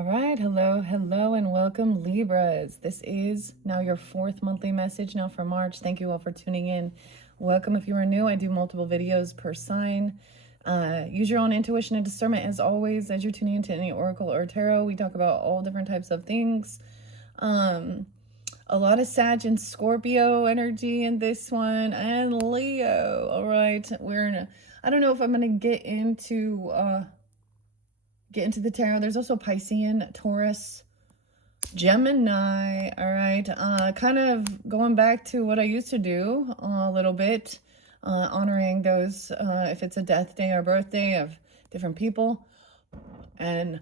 All right, hello, and welcome, Libras. This is now your fourth monthly message now for March. Thank you all for tuning in. Welcome. If you are new, I do multiple videos per sign. Use your own intuition and discernment as always. As you're tuning into any oracle or tarot, we talk about all different types of things. A lot of Sag and Scorpio energy in this one, and Leo. All right, I don't know if I'm gonna get into the tarot. There's also Piscean, Taurus, Gemini. All right, kind of going back to what I used to do a little bit, honoring those if it's a death day or birthday of different people. And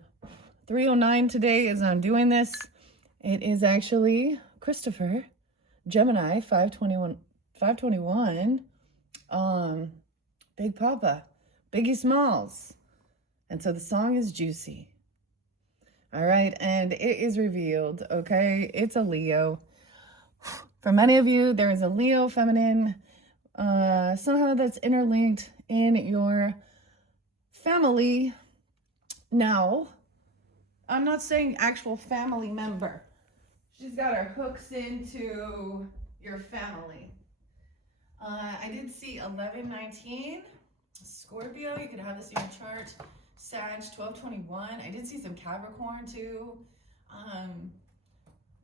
309 today is I'm doing this. It is actually Christopher, Gemini, 521, Big Papa, Biggie Smalls. And so the song is juicy. All right, and it is revealed, okay? It's a Leo. For many of you, there is a Leo feminine, somehow that's interlinked in your family. Now, I'm not saying actual family member. She's got her hooks into your family. I did see 1119, Scorpio. You could have this in your chart. Sag, 1221. I did see some Capricorn too.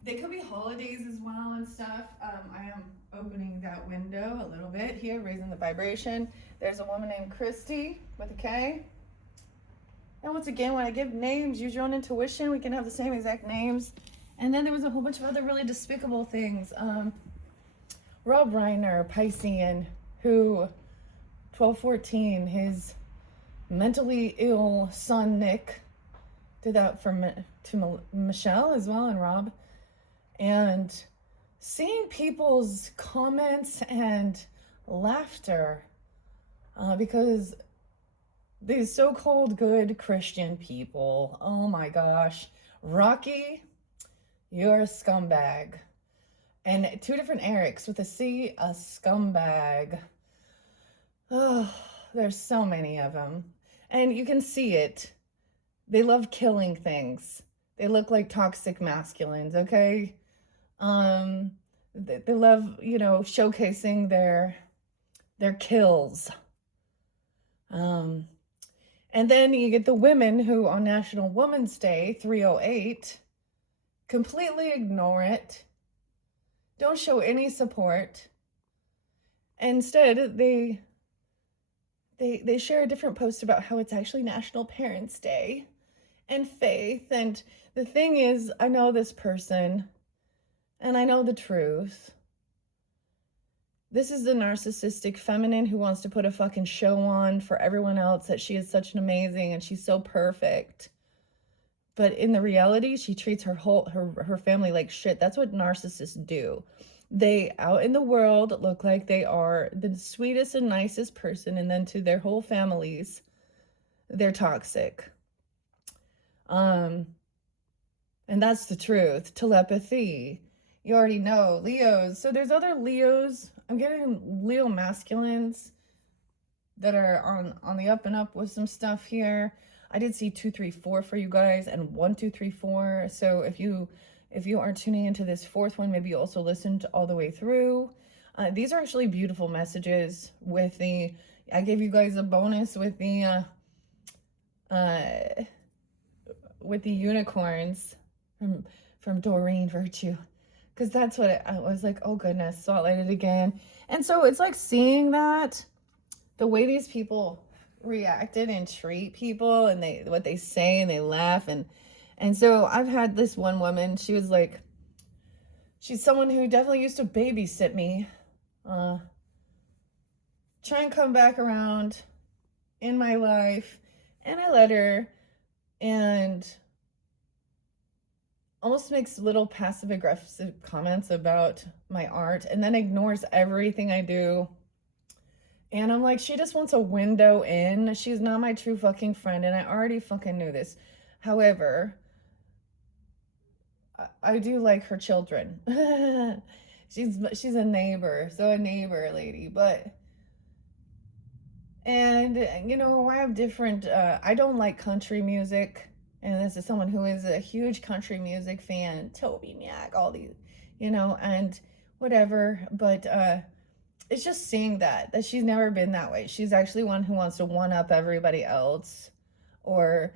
They could be holidays as well and stuff. I am opening that window a little bit here, raising the vibration. There's a woman named Christy with a K. And once again, when I give names, use your own intuition. We can have the same exact names. And then there was a whole bunch of other really despicable things. Rob Reiner, Piscean, who 1214, his mentally ill son Nick did that to Michelle as well, and Rob. And seeing people's comments and laughter because these so-called good Christian people, oh my gosh, Rocky, you're a scumbag. And two different Erics with a C, a scumbag. Oh, there's so many of them. And you can see it. They love killing things. They look like toxic masculines, okay? They love, showcasing their kills. And then you get the women who on National Women's Day, 308, completely ignore it. Don't show any support. Instead, they share a different post about how it's actually National Parents' Day and faith. And the thing is, I know this person and I know the truth. This is the narcissistic feminine who wants to put a fucking show on for everyone else that she is such an amazing and she's so perfect. But in the reality, she treats her family like shit. That's what narcissists do. They, out in the world, look like they are the sweetest and nicest person, and then to their whole families, they're toxic. And that's the truth. Telepathy. You already know. Leos. So there's other Leos. I'm getting Leo masculines that are on the up and up with some stuff here. I did see 234 for you guys and 1234. So if you are tuning into this fourth one, maybe you also listened all the way through. These are actually beautiful messages with I gave you guys a bonus with the unicorns from Doreen Virtue. Because that's what I was like, oh goodness, spotlighted again. And so it's like seeing that, the way these people reacted and treat people and what they say and they laugh and so I've had this one woman, she was like, she's someone who definitely used to babysit me, try and come back around in my life, and I let her, and almost makes little passive aggressive comments about my art and then ignores everything I do. And I'm like, she just wants a window in. She's not my true fucking friend, and I already fucking knew this. However, I do like her children. she's a neighbor, so a neighbor lady. And I have different. I don't like country music And this is someone who is a huge country music fan, Toby Mac, all these, and whatever. But it's just seeing that she's never been that way. She's actually one who wants to one up everybody else, or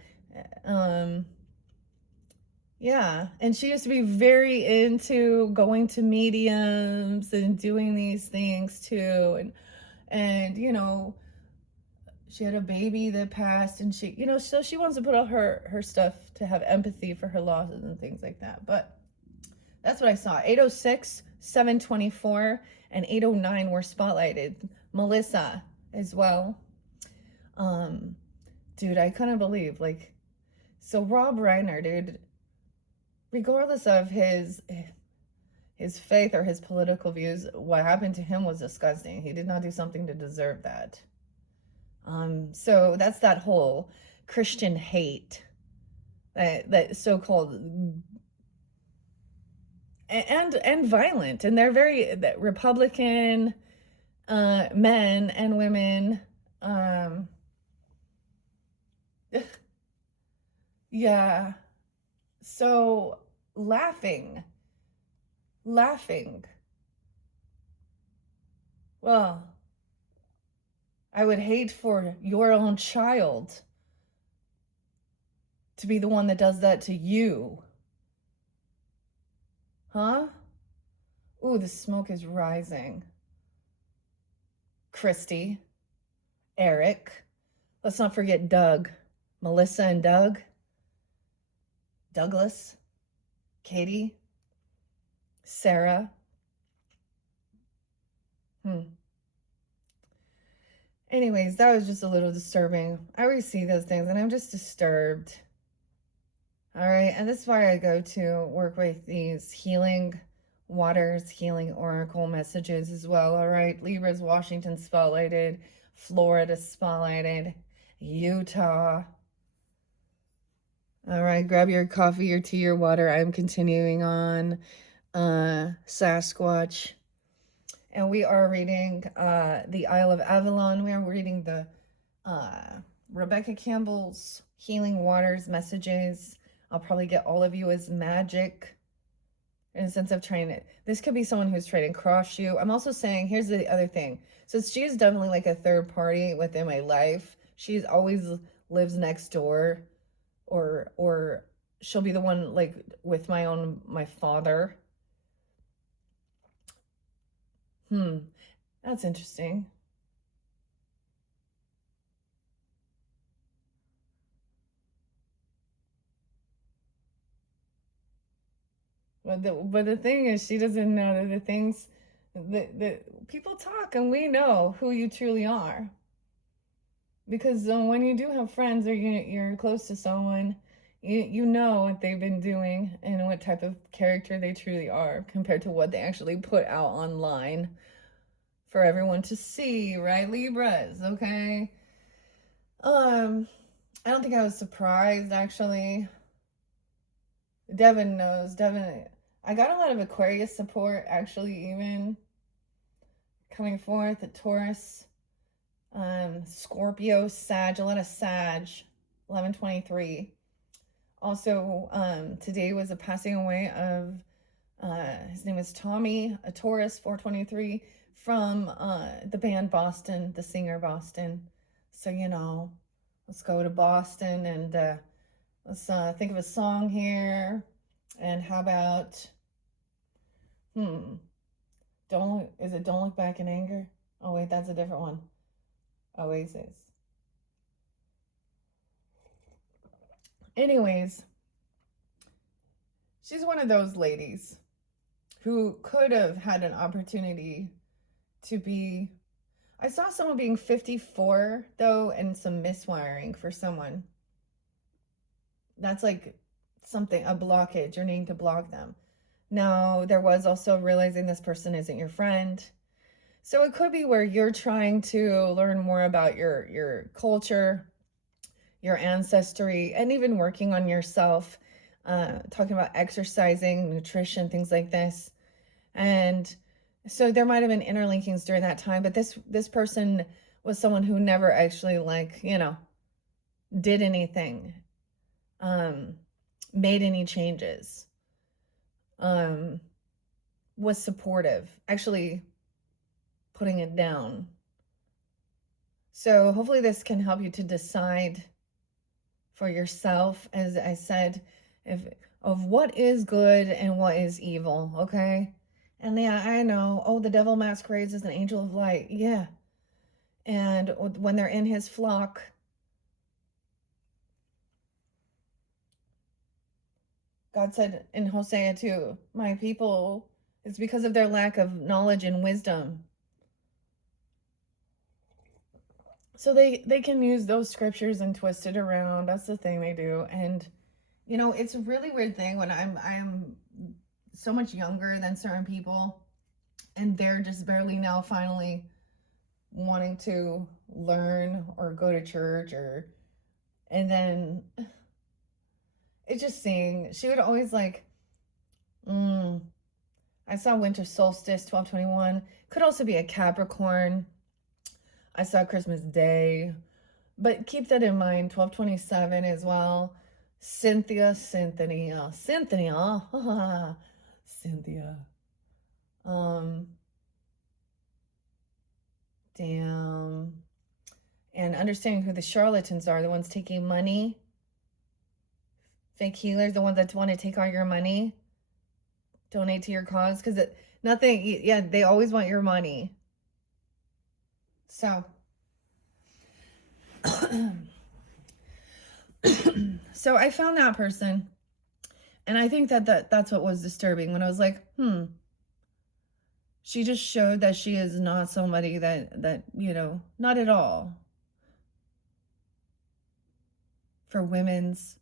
um yeah, and she used to be very into going to mediums and doing these things too, and she had a baby that passed, and so she wants to put all her stuff to have empathy for her losses and things like that. But that's what I saw. 806, 724, and 809 were spotlighted. Melissa as well. Dude, I couldn't believe, so Rob Reiner, dude, regardless of his faith or his political views, what happened to him was disgusting. He did not do something to deserve that. So that's that whole Christian hate, that so-called, and violent, and they're very Republican men and women. Yeah. So laughing. Well, I would hate for your own child to be the one that does that to you. Huh? Ooh, the smoke is rising. Christy, Eric. Let's not forget Doug. Melissa and Doug. Douglas. Katie. Sarah. Anyways, that was just a little disturbing. I always see those things and I'm just disturbed. All right, and this is why I go to work with these healing waters, healing oracle messages as well. All right, Libra's Washington spotlighted, Florida spotlighted, Utah. All right, grab your coffee, your tea, your water. I'm continuing on Sasquatch. And we are reading the Isle of Avalon. We are reading the Rebecca Campbell's Healing Waters messages. I'll probably get all of you as magic in a sense of trying it. This could be someone who's trying to cross you. I'm also saying, here's the other thing. So she is definitely like a third party within my life. She's always lives next door, or she'll be the one like with my father. That's interesting. But the thing is, she doesn't know that the things that people talk, and we know who you truly are. Because when you do have friends, or you're close to someone, you know what they've been doing and what type of character they truly are compared to what they actually put out online for everyone to see, right? Libras, okay? I don't think I was surprised, actually. Devin knows. I got a lot of Aquarius support, actually, even coming forth. The Taurus, Scorpio, Sag, a lot of Sag, 11/23. Also, today was a passing away of, his name is Tommy, a Taurus, 4/23, from the band Boston, the singer Boston. So, let's go to Boston and let's think of a song here. And how about, Don't Look Back in Anger? Oh wait, that's a different one. Oasis. Anyways, she's one of those ladies who could have had an opportunity to be. I saw someone being 54 though, and some miswiring for someone. That's like something, a blockage. You're needing to block them. Now, there was also realizing this person isn't your friend. So it could be where you're trying to learn more about your culture, your ancestry, and even working on yourself, talking about exercising, nutrition, things like this. And so there might have been interlinkings during that time, but this person was someone who never actually did anything. um, made any changes, um, was supportive, actually putting it down. So hopefully this can help you to decide for yourself, as I said, if of what is good and what is evil, okay? And yeah, I know, oh, the devil masquerades as an angel of light. Yeah. And when they're in his flock, God said in Hosea 2, my people, it's because of their lack of knowledge and wisdom. So they can use those scriptures and twist it around. That's the thing they do. And you know, it's a really weird thing when I'm so much younger than certain people, and they're just barely now finally wanting to learn or go to church, or and then it's just seeing, she would always like, I saw winter solstice 12/21, could also be a Capricorn. I saw Christmas Day, but keep that in mind. 12/27 as well. Cynthia. Cynthia. Um, damn. And understanding who the charlatans are, the ones taking money, fake healers, the ones that want to take all your money, donate to your cause, because nothing, yeah, they always want your money. So, so I found that person, and I think that's what was disturbing when I was like, she just showed that she is not somebody that you know, not at all for women's.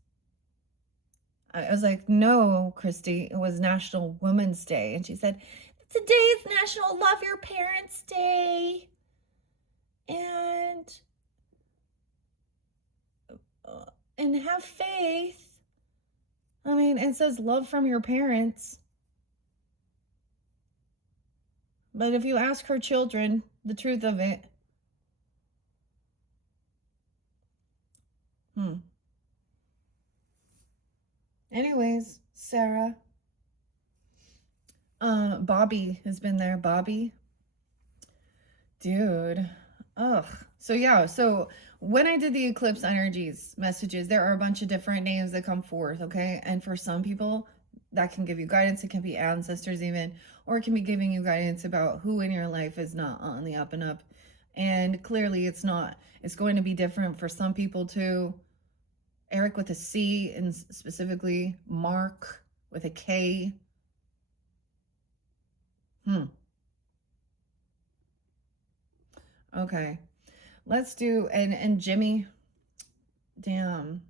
I was like, no, Christy, it was National Women's Day. And she said, today is National Love Your Parents Day. And have faith. I mean, it says love from your parents. But if you ask her children the truth of it, anyways, Sarah. Bobby has been there. Bobby. Dude. Ugh. So yeah, so when I did the eclipse energies messages, there are a bunch of different names that come forth, okay? And for some people, that can give you guidance. It can be ancestors even, or it can be giving you guidance about who in your life is not on the up and up. And clearly it's not. It's going to be different for some people too. Eric with a C, and specifically Mark with a K. Okay. Let's do, and Jimmy, damn.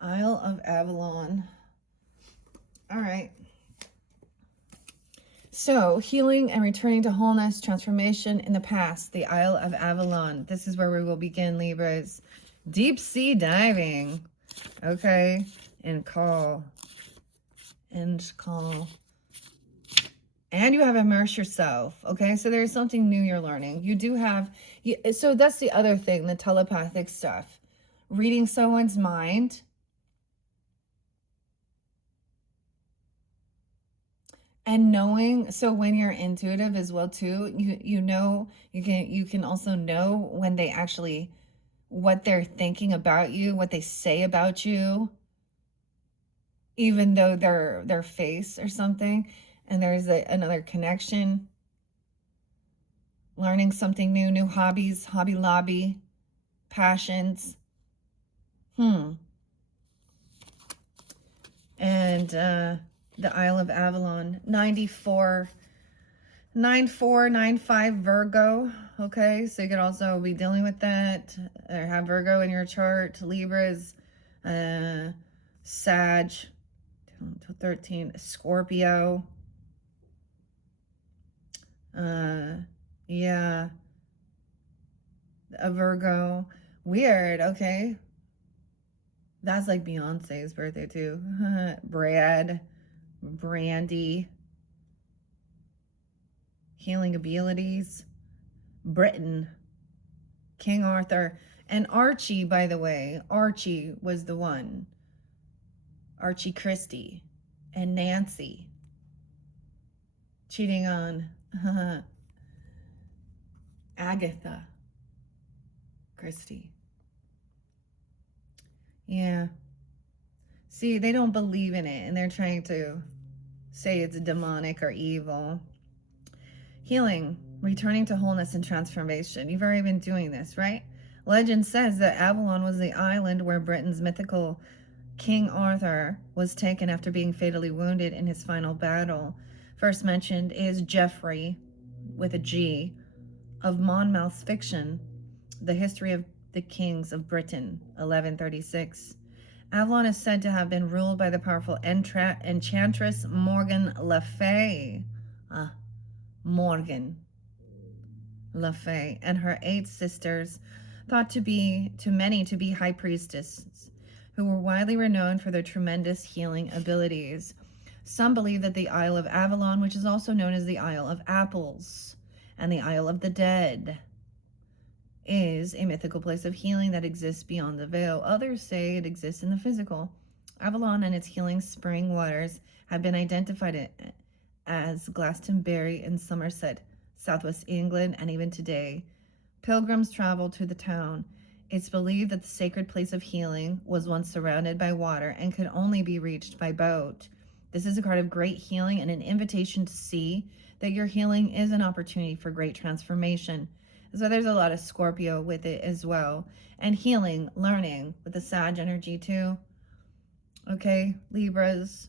Isle of Avalon. All right. So, healing and returning to wholeness, transformation in the past, the Isle of Avalon. This is where we will begin, Libras. Deep sea diving. Okay. And call. And call. And you have immersed yourself. Okay. So there's something new you're learning. You do have. So that's the other thing, the telepathic stuff. Reading someone's mind. And knowing, so when you're intuitive as well too, you know, you can also know when they actually, what they're thinking about you, what they say about you, even though their face or something. And there's another connection. Learning something new, new hobbies, Hobby Lobby, passions. And the Isle of Avalon, 9495 Virgo. Okay, so you could also be dealing with that, or have Virgo in your chart. Libras, Sag, 13, Scorpio. Yeah, a Virgo. Weird. Okay, that's like Beyonce's birthday too. Brandy. Healing abilities. Britain. King Arthur. And Archie, by the way, Archie was the one. Archie Christie and Nancy cheating on Agatha Christie. Yeah. See, they don't believe in it, and they're trying to say it's demonic or evil. Healing, returning to wholeness and transformation. You've already been doing this, right? Legend says that Avalon was the island where Britain's mythical King Arthur was taken after being fatally wounded in his final battle. First mentioned is Geoffrey, with a G, of Monmouth's fiction, The History of the Kings of Britain, 1136. Avalon is said to have been ruled by the powerful enchantress Morgan Le Fay. Morgan Le Fay and her 8 sisters, thought to many to be high priestesses, who were widely renowned for their tremendous healing abilities. Some believe that the Isle of Avalon, which is also known as the Isle of Apples and the Isle of the Dead, is a mythical place of healing that exists beyond the veil. Others say it exists in the physical. Avalon and its healing spring waters have been identified as Glastonbury in Somerset, southwest England, and even today, pilgrims travel to the town. It's believed that the sacred place of healing was once surrounded by water and could only be reached by boat. This is a card of great healing and an invitation to see that your healing is an opportunity for great transformation. So there's a lot of Scorpio with it as well. And healing, learning with the Sag energy too. Okay, Libras.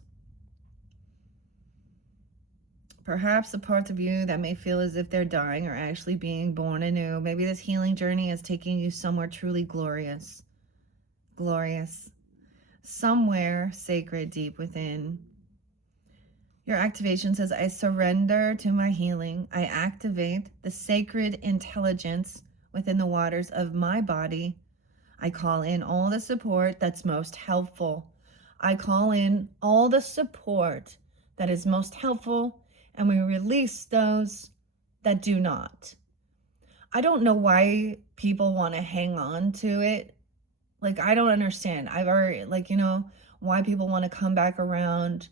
Perhaps the parts of you that may feel as if they're dying are actually being born anew. Maybe this healing journey is taking you somewhere truly glorious. Glorious. Somewhere sacred deep within. Your activation says, I surrender to my healing. I activate the sacred intelligence within the waters of my body. I call in all the support that's most helpful. I call in all the support that is most helpful, and we release those that do not. I don't know why people want to hang on to it. Like, I don't understand. I've already, why people want to come back around,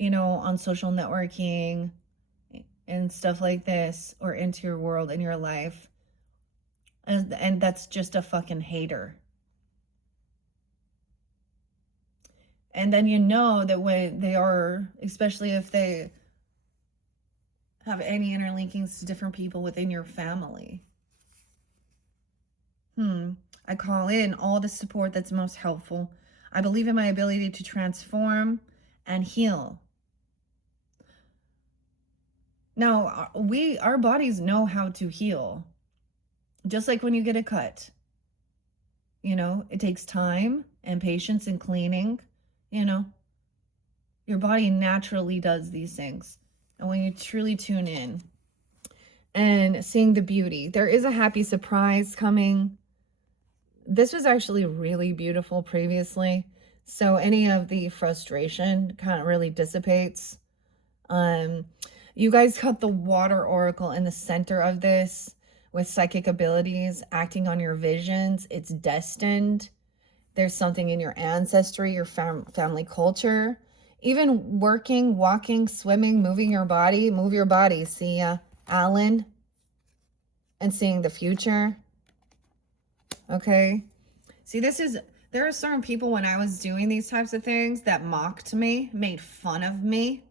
on social networking and stuff like this, or into your world and your life. And that's just a fucking hater. And then that when they are, especially if they have any interlinkings to different people within your family. I call in all the support that's most helpful. I believe in my ability to transform and heal. Now, our bodies know how to heal. Just like when you get a cut. It takes time and patience and cleaning. Your body naturally does these things. And when you truly tune in and seeing the beauty, there is a happy surprise coming. This was actually really beautiful previously. So any of the frustration kind of really dissipates. You guys got the water oracle in the center of this with psychic abilities, acting on your visions. It's destined. There's something in your ancestry, your family culture. Even working, walking, swimming, moving your body. Move your body. See Alan? And seeing the future. Okay? See, there are certain people when I was doing these types of things that mocked me, made fun of me.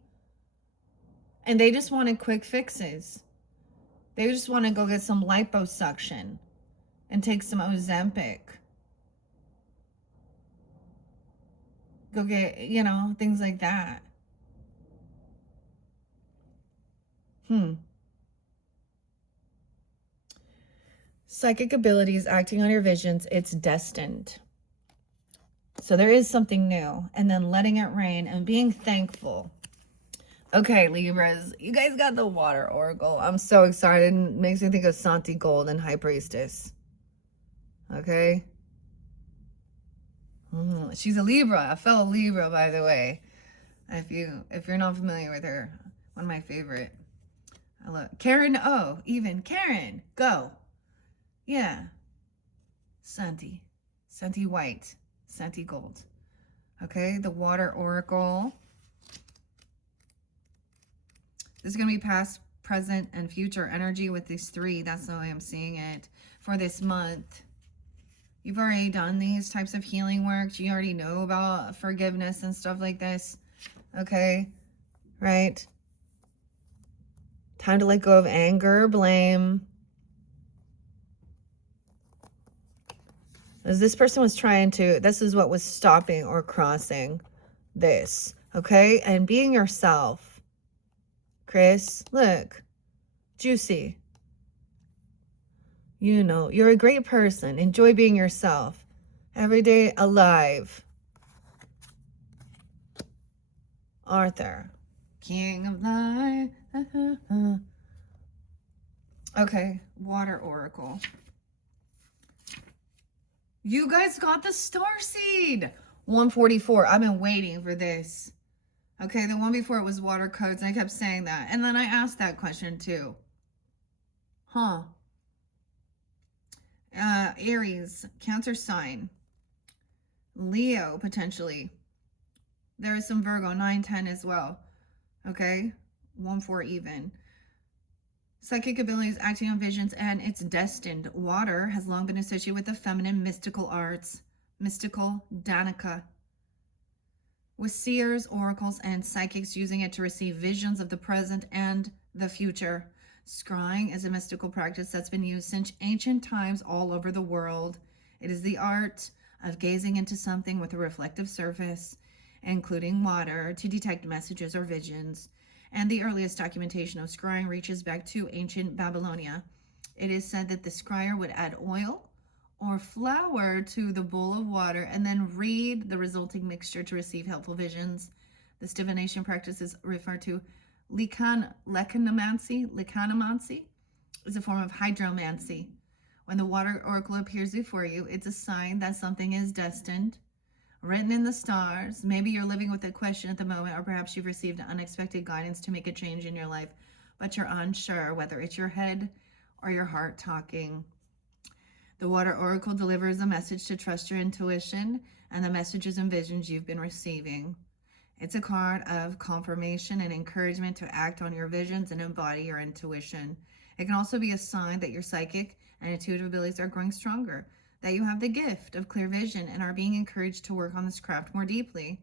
And they just wanted quick fixes. They just want to go get some liposuction and take some Ozempic. Go get, things like that. Psychic abilities, acting on your visions, it's destined. So there is something new. And then letting it rain and being thankful. Okay, Libras, you guys got the water oracle. I'm so excited. It makes me think of Santi Gold and High Priestess. Okay? She's a Libra, a fellow Libra, by the way. If you're not familiar with her, one of my favorite. I love Karen O. Even Karen, go. Yeah. Senti. Senti white. Senti gold. Okay, the water oracle. This is going to be past, present, and future energy with these three. That's the way I'm seeing it for this month. You've already done these types of healing work. You already know about forgiveness and stuff like this. Okay, right? Time to let go of anger, blame. As this person was trying to, this is what was stopping or crossing this. Okay, and being yourself. Chris, look, juicy. You know, you're a great person. Enjoy being yourself. Every day alive. Arthur. King of life. Okay, water oracle. You guys got the star seed. 144. I've been waiting for this. Okay, the one before it was water codes, and I kept saying that. And then I asked that question too. Huh. Aries, Cancer sign. Leo, potentially. There is some Virgo, 9, 10 as well. Okay, 1, 4 even. Psychic abilities, acting on visions, and it's destined. Water has long been associated with the feminine mystical arts. Mystical Danica. With seers, oracles, and psychics using it to receive visions of the present and the future. Scrying is a mystical practice that's been used since ancient times all over the world. It is the art of gazing into something with a reflective surface, including water, to detect messages or visions. And the earliest documentation of scrying reaches back to ancient Babylonia. It is said that the scryer would add oil or flour to the bowl of water and then read the resulting mixture to receive helpful visions. This divination practice is referred to Lecanomancy is a form of hydromancy. When the water oracle appears before you, it's a sign that something is destined, written in the stars. Maybe you're living with a question at the moment, or perhaps you've received unexpected guidance to make a change in your life, but you're unsure whether it's your head or your heart talking. The water oracle delivers a message to trust your intuition and the messages and visions you've been receiving. It's a card of confirmation and encouragement to act on your visions and embody your intuition. It can also be a sign that your psychic and intuitive abilities are growing stronger, that you have the gift of clear vision and are being encouraged to work on this craft more deeply.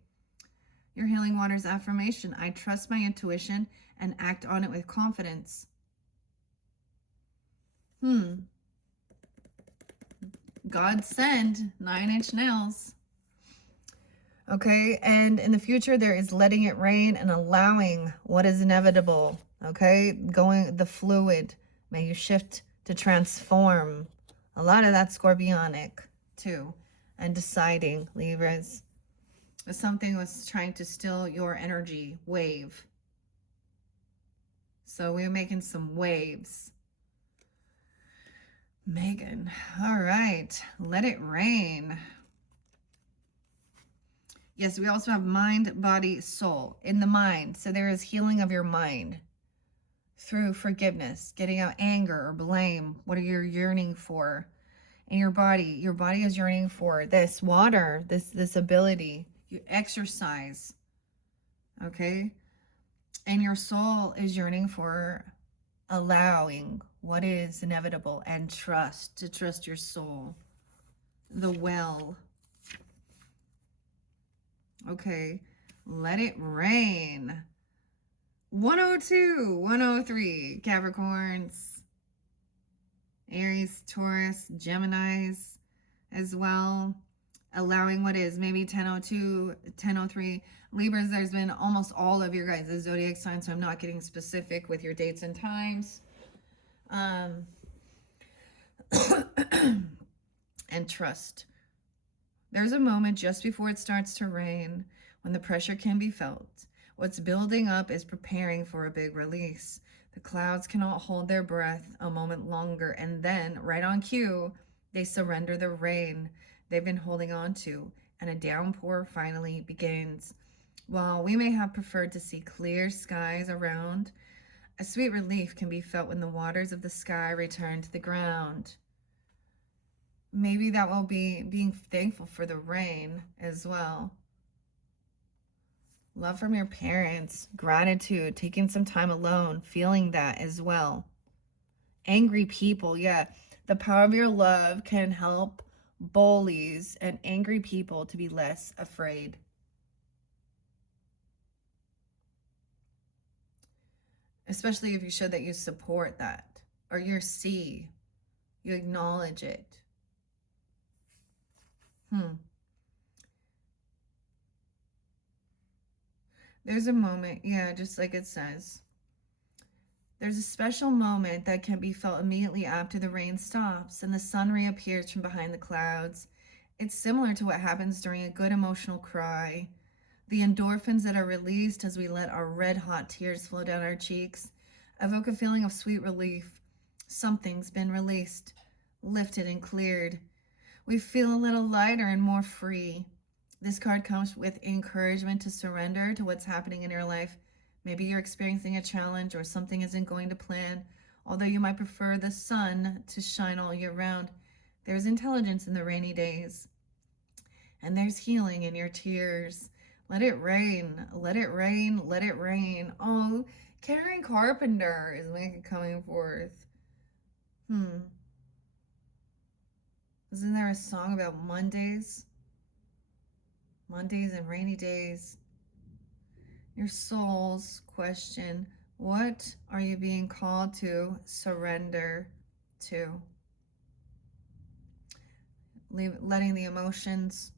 Your healing water's affirmation: I trust my intuition and act on it with confidence. God send 9-inch nails. Okay, and in the future, there is letting it rain and allowing what is inevitable. Okay, going the fluid. May you shift to transform. A lot of that scorpionic too. And deciding, Libras. If something was trying to steal your energy wave. So we're making some waves. Megan. All right, let it rain. Yes, we also have mind, body, soul. In the mind. So there is healing of your mind through forgiveness, getting out anger or blame. What are you yearning for? In your body is yearning for this water, this ability. You exercise. Okay? And your soul is yearning for allowing what is inevitable and trust, to trust your soul. The well. Okay, let it rain. 102, 103, Capricorns, Aries, Taurus, Geminis as well. Allowing what is maybe 1002, 1003. Libras, there's been almost all of your guys' zodiac signs, so I'm not getting specific with your dates and times. And trust. There's a moment just before it starts to rain when the pressure can be felt. What's building up is preparing for a big release. The clouds cannot hold their breath a moment longer, and then, right on cue, they surrender the rain they've been holding on to, and a downpour finally begins. While we may have preferred to see clear skies around, a sweet relief can be felt when the waters of the sky return to the ground. maybe that will be being thankful for the rain as well. Love from your parents, gratitude, taking some time alone, feeling that as well. Angry people, yeah. The power of your love can help bullies and angry people to be less afraid. Especially if you show that you support that, or you see, you acknowledge it. There's a moment, yeah, just like it says. There's a special moment that can be felt immediately after the rain stops and the sun reappears from behind the clouds. It's similar to what happens during a good emotional cry. The endorphins that are released as we let our red hot tears flow down our cheeks evoke a feeling of sweet relief. Something's been released, lifted, and cleared. We feel a little lighter and more free. This card comes with encouragement to surrender to what's happening in your life. Maybe you're experiencing a challenge or something isn't going to plan. Although you might prefer the sun to shine all year round, there's intelligence in the rainy days. And there's healing in your tears. Let it rain, let it rain, let it rain. Oh, Karen Carpenter is coming forth. Isn't there a song about Mondays? Mondays and rainy days. Your soul's question, what are you being called to surrender to? Letting the emotions.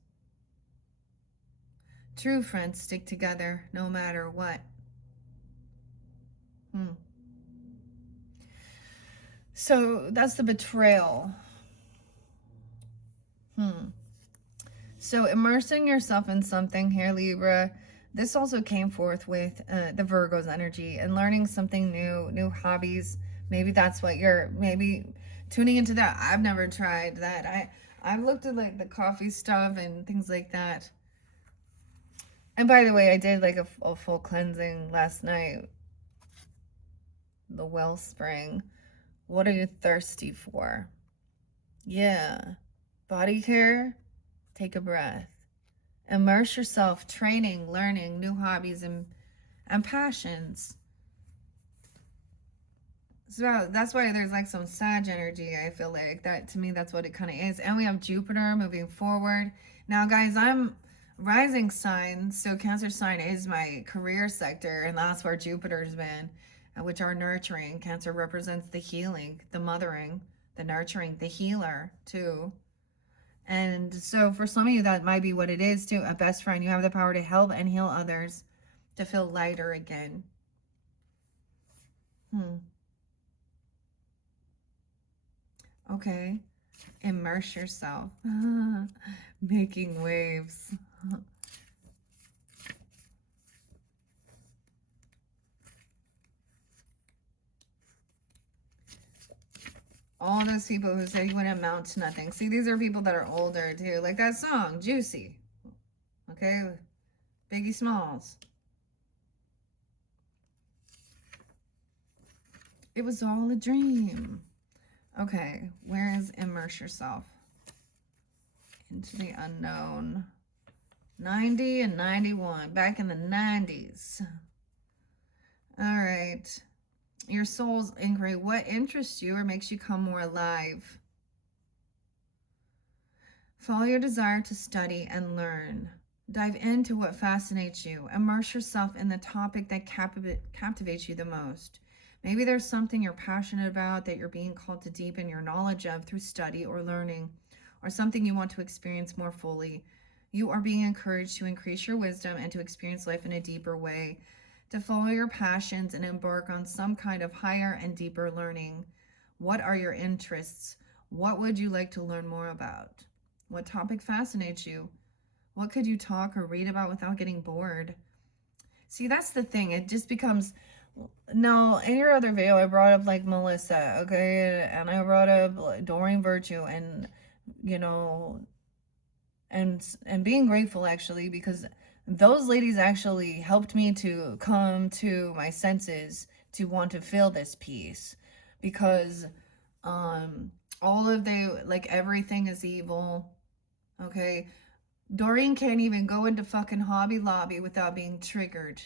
True friends stick together no matter what. So that's the betrayal. So immersing yourself in something here, Libra. This also came forth with the Virgo's energy and learning something new hobbies. Maybe that's what you're, maybe tuning into that. I've never tried that. I've looked at like the coffee stuff and things like that. And by the way, I did like a full cleansing last night. The wellspring. What are you thirsty for? Yeah. Body care. Take a breath. Immerse yourself, training, learning, new hobbies and passions. So that's why there's like some Sag energy, I feel like. That, to me, that's what it kind of is. And we have Jupiter moving forward. Now, guys, I'm rising sign, so Cancer sign is my career sector, and that's where Jupiter's been, which are nurturing. Cancer represents the healing, the mothering, the nurturing, the healer, too. And so for some of you, that might be what it is too. A best friend. You have the power to help and heal others, to feel lighter again. Okay. Immerse yourself. Making waves. All those people who said you wouldn't amount to nothing. See, these are people that are older too. Like that song, Juicy. Okay? Biggie Smalls. It was all a dream. Okay, where is immerse yourself? Into the unknown. 90 and 91. Back in the 90s. All right. Your soul's inquiry. What interests you or makes you come more alive? Follow your desire to study and learn. Dive into what fascinates you. Immerse yourself in the topic that captivates you the most. Maybe there's something you're passionate about that you're being called to deepen your knowledge of through study or learning, or something you want to experience more fully. You are being encouraged to increase your wisdom and to experience life in a deeper way, to follow your passions and embark on some kind of higher and deeper learning. What are your interests? What would you like to learn more about? What topic fascinates you? What could you talk or read about without getting bored? See, that's the thing. It just becomes... No, in your other video, I brought up like Melissa, okay? And I brought up Doreen Virtue and, you know, and being grateful actually, because those ladies actually helped me to come to my senses to want to feel this peace. Because All of the, like, everything is evil. Okay. Doreen can't even go into fucking Hobby Lobby without being triggered.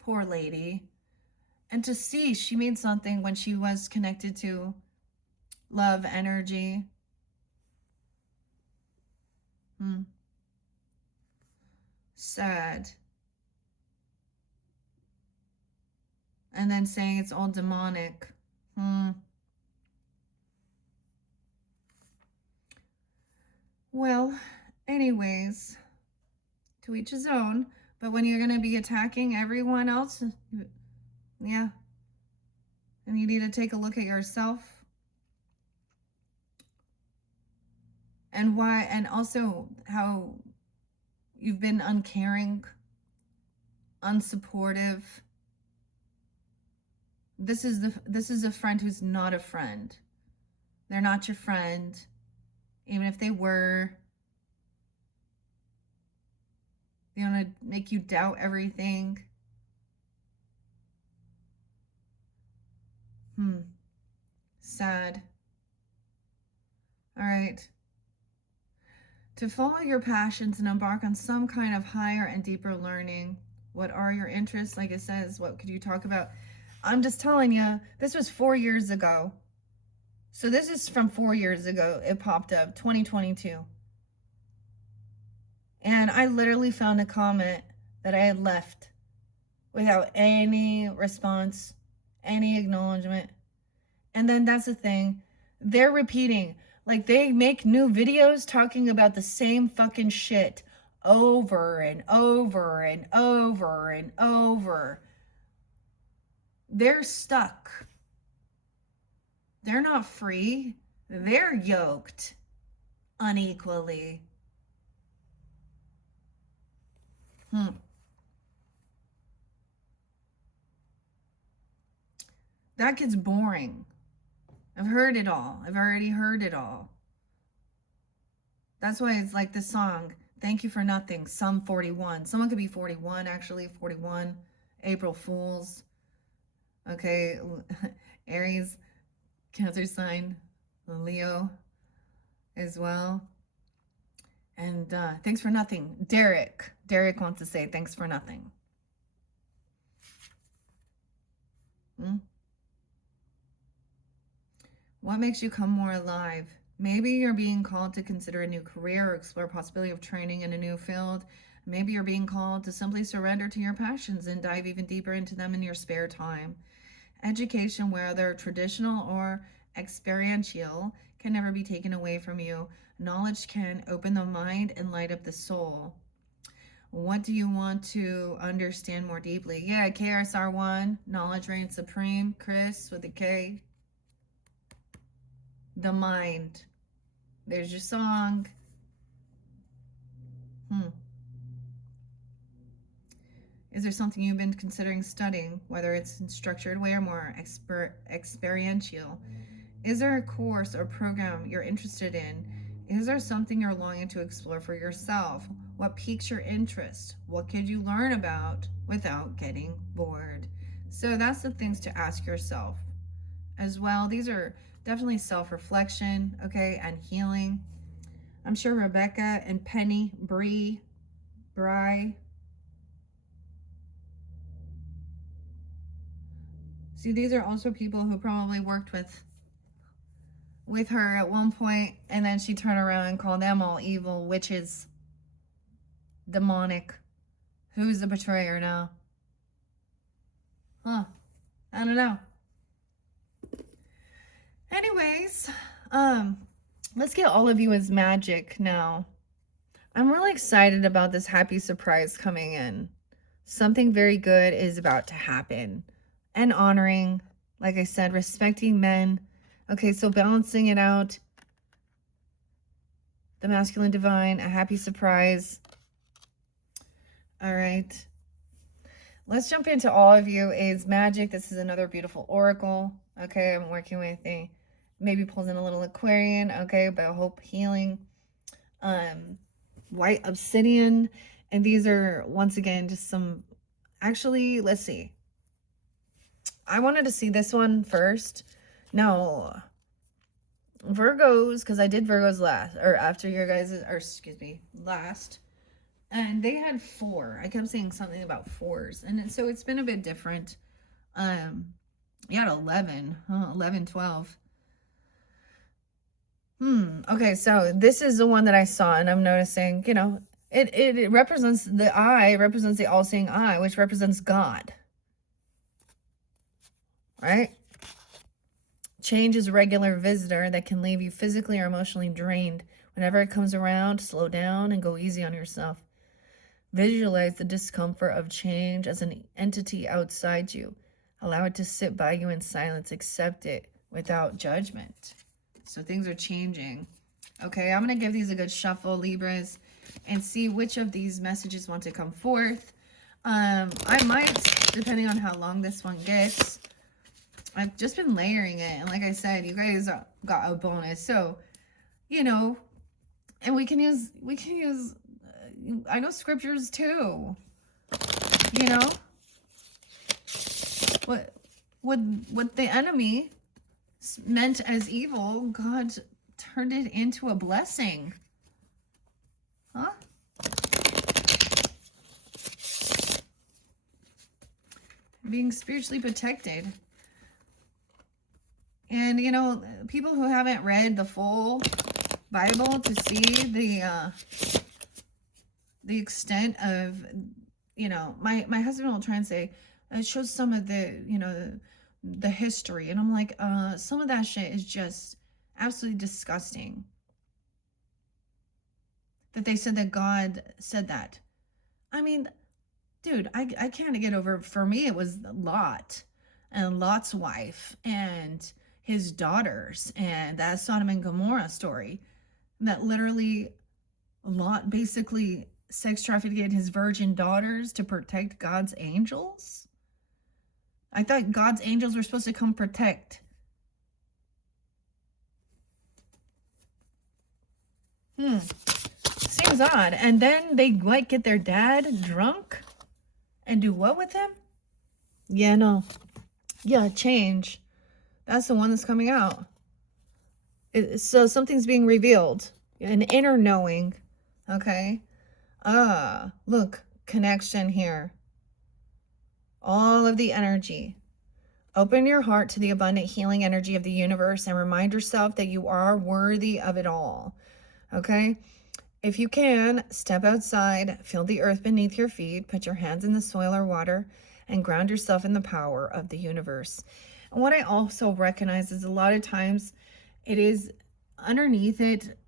Poor lady. And to see she made something when she was connected to love energy. Sad. And then saying it's all demonic. Well, anyways, to each his own. But when you're going to be attacking everyone else, yeah. And you need to take a look at yourself. And why, and also how you've been uncaring, unsupportive. This is a friend who's not a friend. They're not your friend. Even if they were, they want to make you doubt everything. Sad. All right. To follow your passions and embark on some kind of higher and deeper learning. What are your interests? Like it says, what could you talk about? I'm just telling you, this was 4 years ago. So this is from 4 years ago. It popped up, 2022. And I literally found a comment that I had left without any response, any acknowledgement. And then that's the thing. They're repeating. Like, they make new videos talking about the same fucking shit over and over and over and over. They're stuck. They're not free. They're yoked unequally. That gets boring. I've heard it all. I've already heard it all. That's why it's like this song, Thank You for Nothing, Sum 41. Someone could be 41, actually, 41. April Fools. Okay, Aries, Cancer sign, Leo as well. And thanks for nothing. Derek wants to say thanks for nothing. What makes you come more alive? Maybe you're being called to consider a new career or explore possibility of training in a new field. Maybe you're being called to simply surrender to your passions and dive even deeper into them in your spare time. Education, whether traditional or experiential, can never be taken away from you. Knowledge can open the mind and light up the soul. What do you want to understand more deeply? Yeah, KSR1, knowledge reigns supreme. Chris with a K. The mind. There's your song. Is there something you've been considering studying, whether it's in structured way or more experiential? Is there a course or program you're interested in? Is there something you're longing to explore for yourself? What piques your interest? What could you learn about without getting bored? So that's the things to ask yourself as well. These are definitely self-reflection, okay, and healing. I'm sure Rebecca and Penny, Bri. See, these are also people who probably worked with her at one point, and then she turned around and called them all evil witches, demonic. Who's the betrayer now? I don't know. Anyways, let's get all of you as magic now. I'm really excited about this happy surprise coming in. Something very good is about to happen. And honoring, like I said, respecting men. Okay, so balancing it out. The masculine divine, a happy surprise. All right. Let's jump into all of you is magic. This is another beautiful oracle. Okay, I'm working with a, maybe pulls in a little Aquarian. Okay, but hope healing. White obsidian. And these are, once again, just some, actually, let's see. I wanted to see this one first. No, Virgos, because I did Virgos last, or after your guys, or excuse me, last. And they had 4. I kept saying something about 4s. And so it's been a bit different. You had 11, 11, 12. Okay, so this is the one that I saw, and I'm noticing, you know, it represents the eye, represents the all-seeing eye, which represents God. Right? Change is a regular visitor that can leave you physically or emotionally drained. Whenever it comes around, slow down and go easy on yourself. Visualize the discomfort of change as an entity outside you. Allow it to sit by you in silence. Accept it without judgment. So things are changing. Okay, I'm going to give these a good shuffle, Libras, and see which of these messages want to come forth. I might, depending on how long this one gets, I've just been layering it. And like I said, you guys got a bonus. So, you know, and we can use, I know scriptures too, you know, what the enemy meant as evil, God turned it into a blessing. Huh? Being spiritually protected. And, you know, people who haven't read the full Bible to see the extent of, you know, my husband will try and say, it shows some of the, you know, the history. And I'm like, some of that shit is just absolutely disgusting. That they said that God said that. I mean, dude, I can't get over, for me, it was Lot and Lot's wife and his daughters and that Sodom and Gomorrah story. That literally Lot basically sex trafficked his virgin daughters to protect God's angels. I thought God's angels were supposed to come protect. Seems odd. And then they like get their dad drunk and do what with him? Yeah, no. Yeah, change. That's the one that's coming out. So something's being revealed. An inner knowing. Okay. Look, connection here. All of the energy. Open your heart to the abundant healing energy of the universe and remind yourself that you are worthy of it all. Okay? If you can, step outside, feel the earth beneath your feet, put your hands in the soil or water, and ground yourself in the power of the universe. And what I also recognize is a lot of times it is underneath it,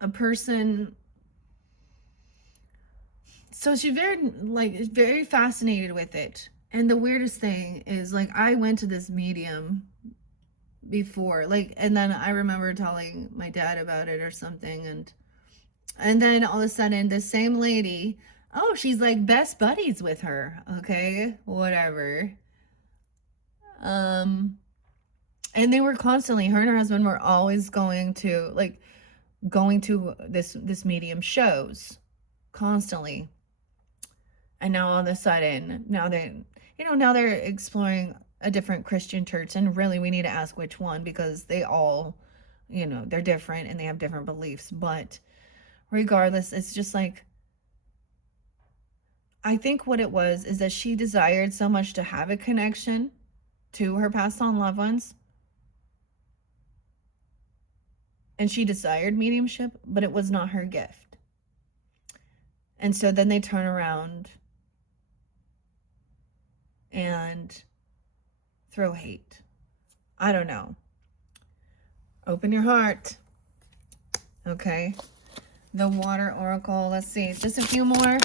a person. So she's very fascinated with it. And the weirdest thing is, like, I went to this medium before, like, and then I remember telling my dad about it or something, and then all of a sudden this same lady, oh, she's like best buddies with her. Okay, whatever. And they were constantly, her and her husband were always going to this medium shows constantly. And now all of a sudden, now they're exploring a different Christian church. And really, we need to ask which one, because they all, you know, they're different and they have different beliefs. But regardless, it's just like, I think what it was is that she desired so much to have a connection to her passed on loved ones. And she desired mediumship, but it was not her gift. And so then they turn around and throw hate. I don't know. Open your heart. Okay. The water oracle. Let's see. Just a few more.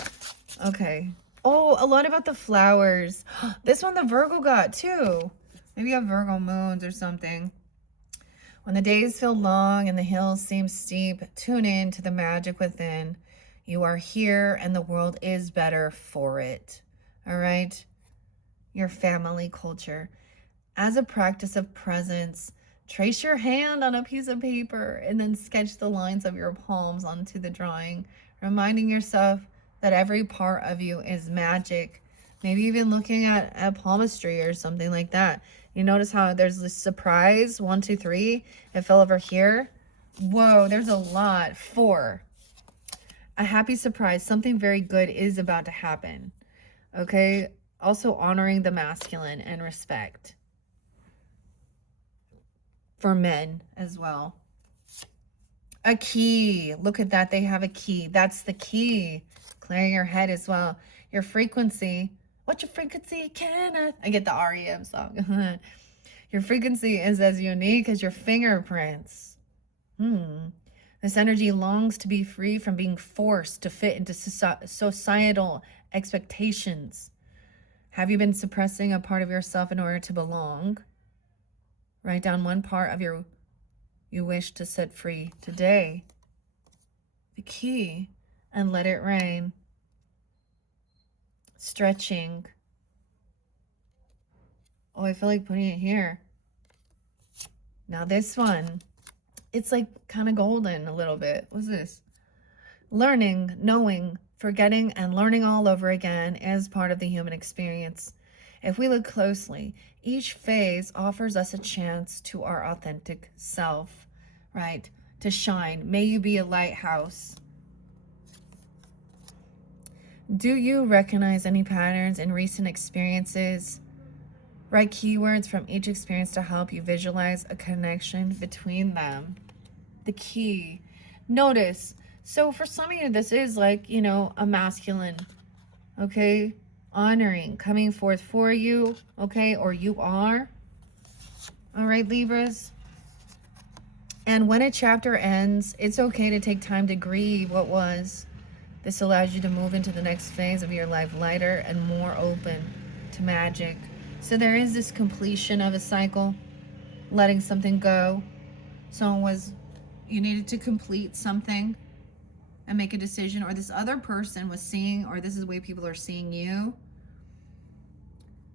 Okay. Oh, a lot about the flowers. This one the Virgo got too. Maybe you have Virgo moons or something. When the days feel long and the hills seem steep, tune in to the magic within. You are here and the world is better for it. All right? Your family culture. As a practice of presence, trace your hand on a piece of paper and then sketch the lines of your palms onto the drawing, reminding yourself that every part of you is magic. Maybe even looking at palmistry or something like that. You notice how there's this surprise, 1, 2, 3. It fell over here. Whoa, there's a lot. 4. A happy surprise. Something very good is about to happen. Okay. Also honoring the masculine and respect for men as well. A key. Look at that. They have a key. That's the key. Clearing your head as well. Your frequency. What's your frequency? I get the REM song. Your frequency is as unique as your fingerprints. This energy longs to be free from being forced to fit into societal expectations. Have you been suppressing a part of yourself in order to belong? Write down one part of you wish to set free today. The key, and let it rain. Stretching. Oh, I feel like putting it here. Now this one, it's like kind of golden a little bit. What's this? Learning, knowing, forgetting, and learning all over again is part of the human experience. If we look closely, each phase offers us a chance to our authentic self, right? To shine. May you be a lighthouse. Do you recognize any patterns in recent experiences? Write keywords from each experience to help you visualize a connection between them. The key. Notice. So for some of you, this is like, you know, a masculine, okay? Honoring, coming forth for you, okay? Or you are. All right, Libras. And when a chapter ends, it's okay to take time to grieve what was. This allows you to move into the next phase of your life lighter and more open to magic. So there is this completion of a cycle, letting something go. So it was, you needed to complete something and make a decision, or this other person was seeing, or this is the way people are seeing you.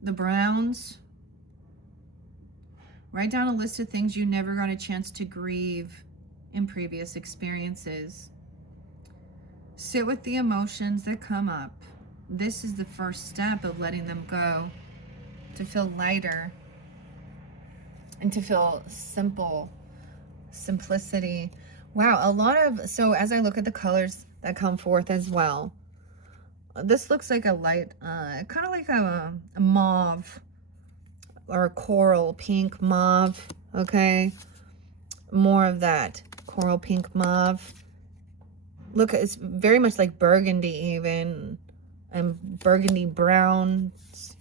The Browns. Write down a list of things you never got a chance to grieve in previous experiences. Sit with the emotions that come up. This is the first step of letting them go, to feel lighter and to feel simple, simplicity. Wow, a lot of, so as I look at the colors that come forth as well, this looks like a light, kind of like a mauve or a coral pink mauve, okay? More of that coral pink mauve. Look, it's very much like burgundy even, and burgundy browns.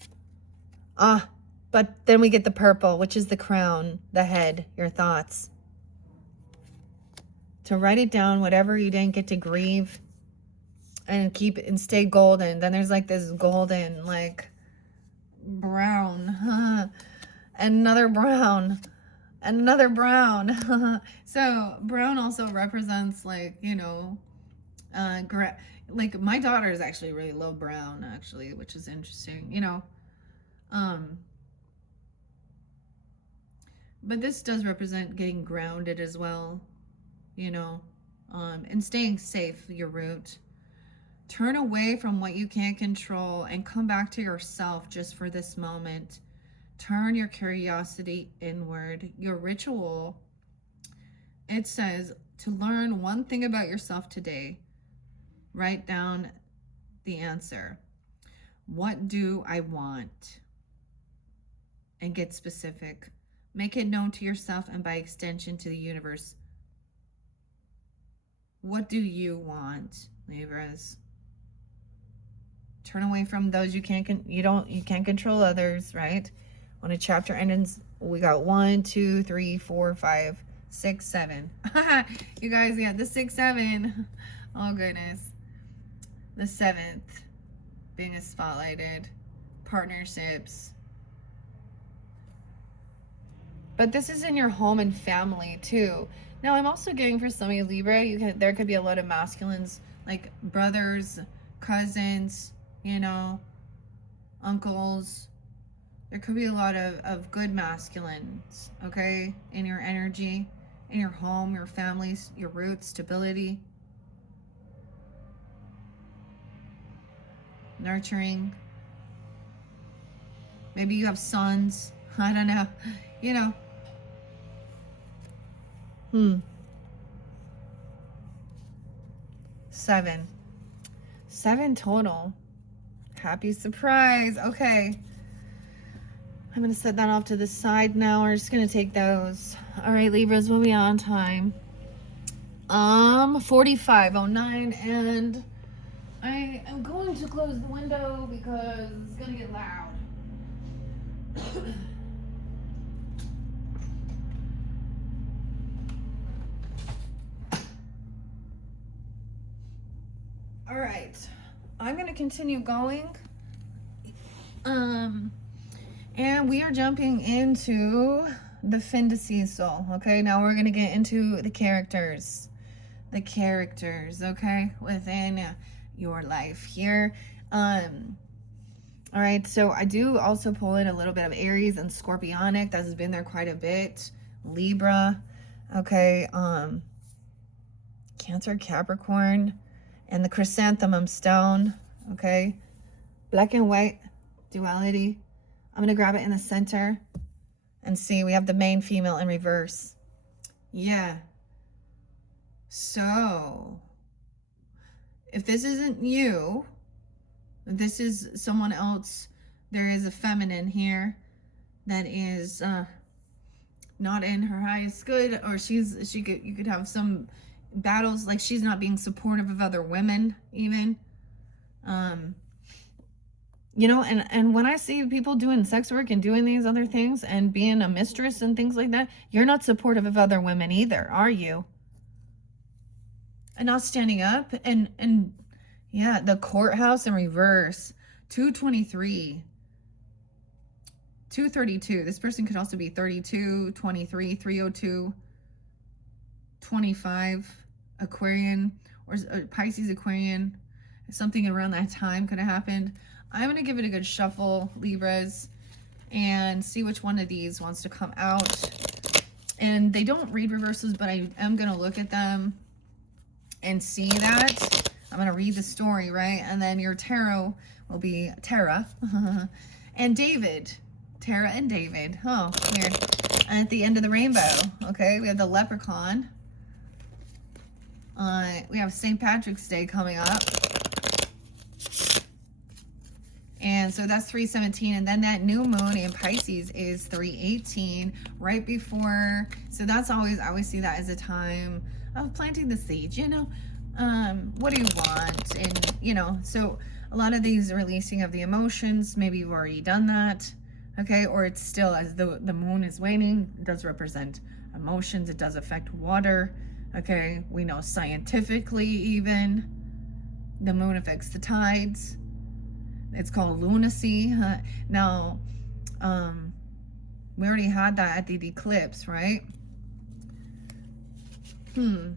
But then we get the purple, which is the crown, the head, your thoughts. To write it down, whatever you didn't get to grieve, and keep and stay golden. Then there's like this golden, like brown, another brown, another brown. So brown also represents, like, you know, like my daughter is actually really low brown, actually, which is interesting, you know. But this does represent getting grounded as well, you know, and staying safe, your root. Turn away from what you can't control and come back to yourself just for this moment. Turn your curiosity inward. Your ritual, it says to learn one thing about yourself today. Write down the answer. What do I want? And get specific. Make it known to yourself and by extension to the universe. What do you want, Libras? Turn away from those you can't control others, right? When a chapter ends, we got 1, 2, 3, 4, 5, 6, 7. You guys, yeah, the 6, 7. Oh goodness. The 7th being spotlighted. Partnerships. But this is in your home and family too. Now, I'm also getting for some of you Libra, there could be a lot of masculines, like brothers, cousins, you know, uncles. There could be a lot of good masculines, okay, in your energy, in your home, your families, your roots, stability, nurturing. Maybe you have sons. I don't know. You know. Hmm. 7. 7 total. Happy surprise. Okay. I'm going to set that off to the side now. We're just going to take those. All right, Libras, we'll be on time. 45:09, and I am going to close the window because it's going to get loud. All right. I'm going to continue going. And we are jumping into the fin de sisal. Okay, now we're gonna get into the characters, okay, within your life here. All right, so I do also pull in a little bit of Aries and Scorpionic. That has been there quite a bit. Libra, okay, Cancer, Capricorn, and the chrysanthemum stone. Okay, black and white duality. I'm going to grab it in the center and see. We have the main female in reverse. Yeah. So, if this isn't you, if this is someone else, there is a feminine here that is not in her highest good, or you could have some battles, like she's not being supportive of other women even. You know, and when I see people doing sex work and doing these other things and being a mistress and things like that, you're not supportive of other women either, are you? And not standing up. And yeah, the courthouse in reverse. 223. 232. This person could also be 32, 23, 302, 25, Aquarian, or Pisces, Aquarian. Something around that time could have happened. I'm going to give it a good shuffle, Libras, and see which one of these wants to come out. And they don't read reverses, but I am going to look at them and see that. I'm going to read the story, right? And then your tarot will be Tara and David. Tara and David. Oh, weird. And at the end of the rainbow, okay, we have the leprechaun. We have St. Patrick's Day coming up. And so that's 317, and then that new moon in Pisces is 318, right before. So that's always, I always see that as a time of planting the seed, you know. What do you want? And, you know, so a lot of these releasing of the emotions, maybe you've already done that, okay? Or it's still, as the moon is waning, it does represent emotions. It does affect water, okay? We know scientifically even, the moon affects the tides. It's called lunacy. Now, we already had that at the eclipse, right? But,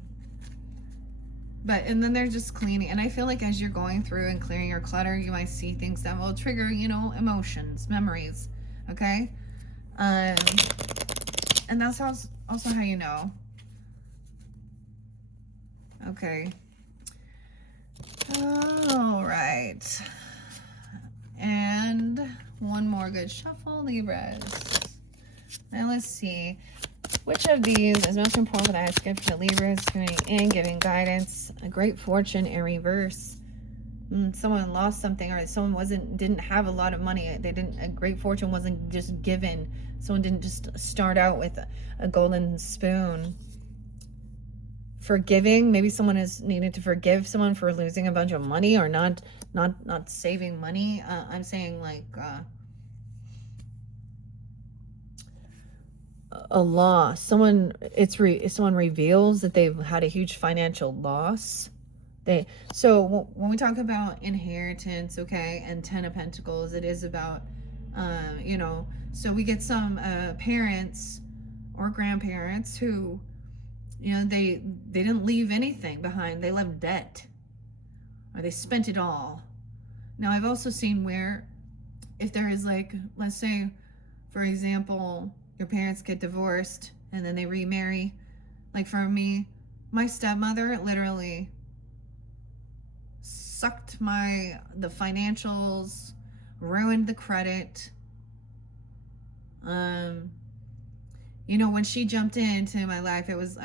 and then they're just cleaning. And I feel like as you're going through and clearing your clutter, you might see things that will trigger, you know, emotions, memories, okay? And that's also how you know. Okay. All right. And one more good shuffle, Libras. Now let's see. Which of these is most important that I ask for the Libras tuning in, giving guidance? A great fortune in reverse. Someone lost something, or someone didn't have a lot of money. A great fortune wasn't just given. Someone didn't just start out with a golden spoon. Forgiving, maybe someone is needed to forgive someone for losing a bunch of money or not saving money. I'm saying like a loss. Someone reveals that they've had a huge financial loss. So when we talk about inheritance, okay, and 10 of Pentacles, it is about you know, so we get some parents or grandparents who, you know, they didn't leave anything behind. They left debt, or they spent it all. Now, I've also seen where if there is, like, let's say, for example, your parents get divorced and then they remarry. Like for me, my stepmother literally sucked the financials, ruined the credit. You know, when she jumped into my life, it was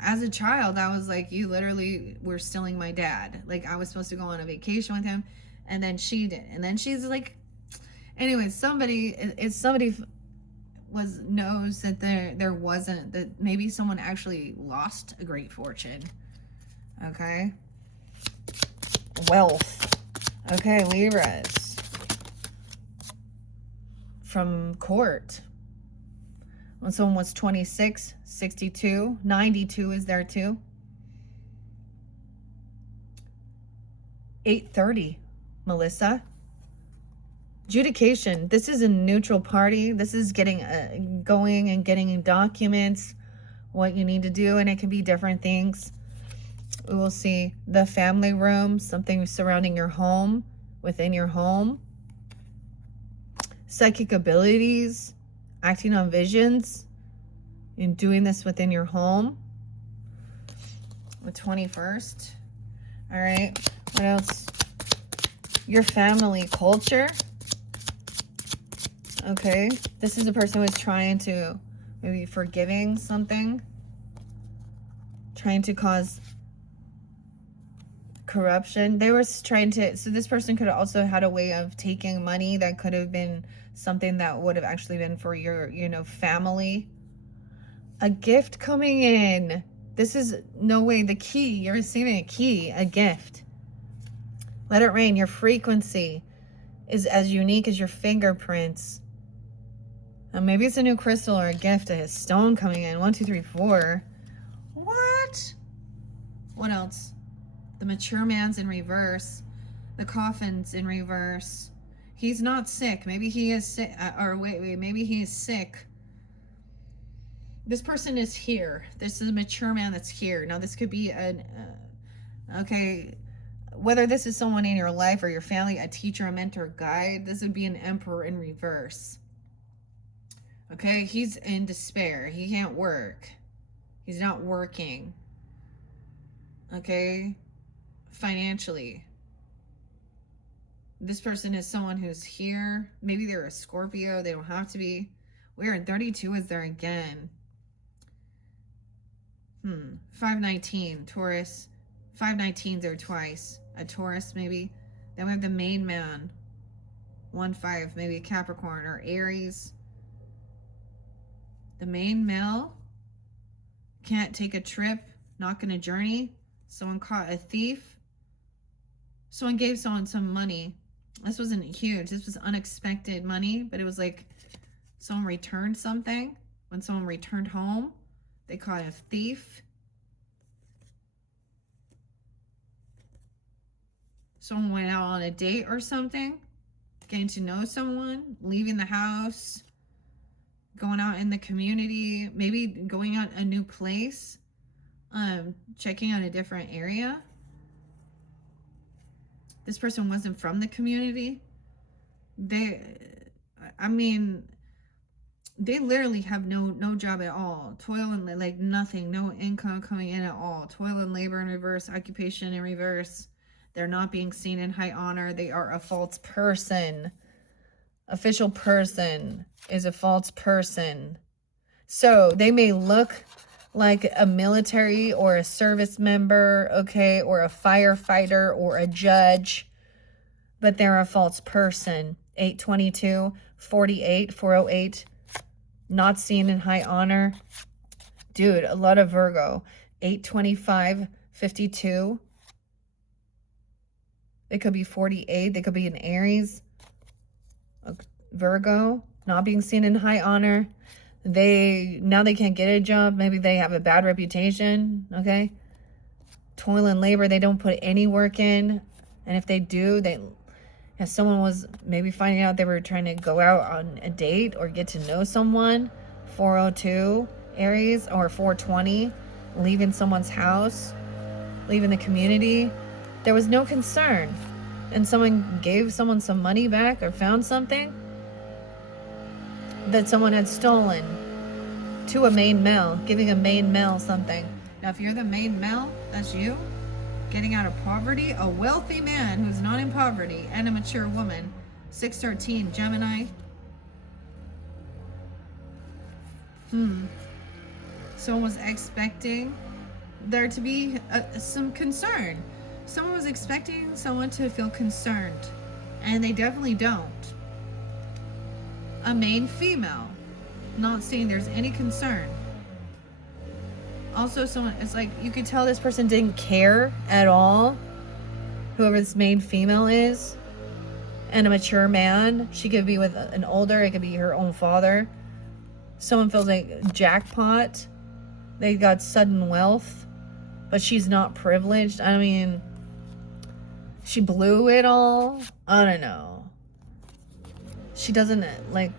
as a child, I was like, you literally were stealing my dad. Like, I was supposed to go on a vacation with him, and then she did. And then she's like, anyway, somebody was knows that there wasn't, that maybe someone actually lost a great fortune. Okay. Wealth. Okay, Libras. From court. When someone was 26, 62, 92 is there too. 830, Melissa. Adjudication. This is a neutral party. This is getting going and getting documents, what you need to do, and it can be different things. We will see the family room, something surrounding your home, within your home. Psychic abilities, acting on visions, and doing this within your home. The 21st. All right. What else? Your family culture. Okay. This is a person who is trying to maybe forgiving something. Trying to cause corruption. They were trying to, so this person could have also had a way of taking money that could have been something that would have actually been for your, you know, family. A gift coming in. This is no way the key. You're receiving a key, a gift. Let it rain. Your frequency is as unique as your fingerprints. Maybe it's a new crystal or a gift, a stone coming in. 1, 2, 3, 4. What? What else? The mature man's in reverse. The coffin's in reverse. He's not sick. Maybe he is sick. Or wait, maybe he is sick. This person is here. This is a mature man that's here. Now, this could be an, okay, whether this is someone in your life or your family, a teacher, a mentor, guide, this would be an emperor in reverse. Okay, he's in despair. He can't work. He's not working. Okay, financially. This person is someone who's here. Maybe they're a Scorpio. They don't have to be. Weird. 32 is there again. 519, Taurus. 519's there twice. A Taurus, maybe. Then we have the main man. 1-5, maybe a Capricorn or Aries. The main male can't take a trip, not gonna journey. Someone caught a thief. Someone gave someone some money. This wasn't huge. This was unexpected money, but it was like someone returned something. When someone returned home, they caught a thief. Someone went out on a date or something, getting to know someone, leaving the house, going out in the community, maybe going out a new place, checking out a different area. This person wasn't from the community. They literally have no job at all. Toil and like nothing, no income coming in at all. Toil and labor in reverse, occupation in reverse. They're not being seen in high honor. They are a false person. Official person is a false person. So they may look like a military or a service member, okay, or a firefighter or a judge, but they're a false person. 822, 48, 408, not seen in high honor. Dude, a lot of Virgo. 825, 52. It could be 48. They could be an Aries. Virgo, not being seen in high honor. Now they can't get a job. Maybe they have a bad reputation, okay? Toil and labor, they don't put any work in. And if they do, if someone was maybe finding out they were trying to go out on a date or get to know someone, 402, Aries, or 420, leaving someone's house, leaving the community, there was no concern. And someone gave someone some money back or found something that someone had stolen to a main male, giving a main male something. Now, if you're the main male, that's you, getting out of poverty, a wealthy man who's not in poverty, and a mature woman. 613, Gemini. Someone was expecting there to be some concern. Someone was expecting someone to feel concerned, and they definitely don't. A main female, not seeing there's any concern. Also, someone, it's like you could tell this person didn't care at all. Whoever this main female is, and a mature man. She could be with an older, it could be her own father. Someone feels like jackpot. They got sudden wealth, but she's not privileged. I mean, she blew it all. I don't know. She doesn't like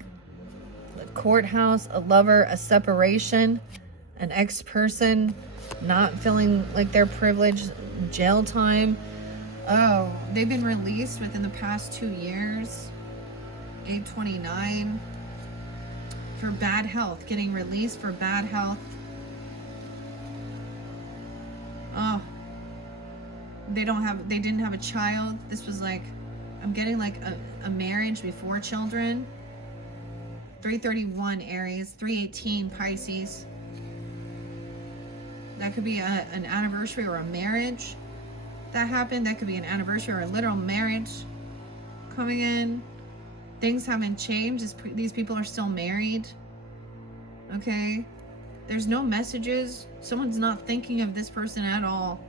the courthouse, a lover, a separation, an ex-person, not feeling like they're privileged, jail time. Oh, they've been released within the past 2 years. 829 for bad health, getting released for bad health. Oh, they didn't have a child. This was like, I'm getting like a marriage before children. 331 Aries, 318 Pisces. That could be an anniversary or a marriage that happened. That could be an anniversary or a literal marriage coming in. Things haven't changed. These people are still married. Okay? There's no messages. Someone's not thinking of this person at all.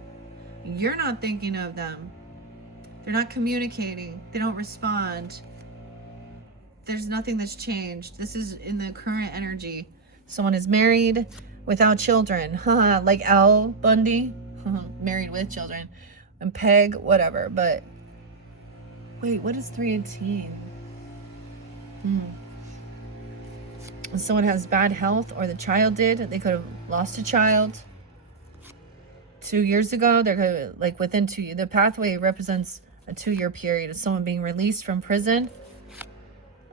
You're not thinking of them. They're not communicating. They don't respond. There's nothing that's changed. This is in the current energy. Someone is married without children. Like Al Bundy. Married with children. And Peg, whatever. But wait, what is 318? When someone has bad health, or the child did, they could have lost a child 2 years ago. They're gonna, like within 2 years. The pathway represents a 2-year period of someone being released from prison.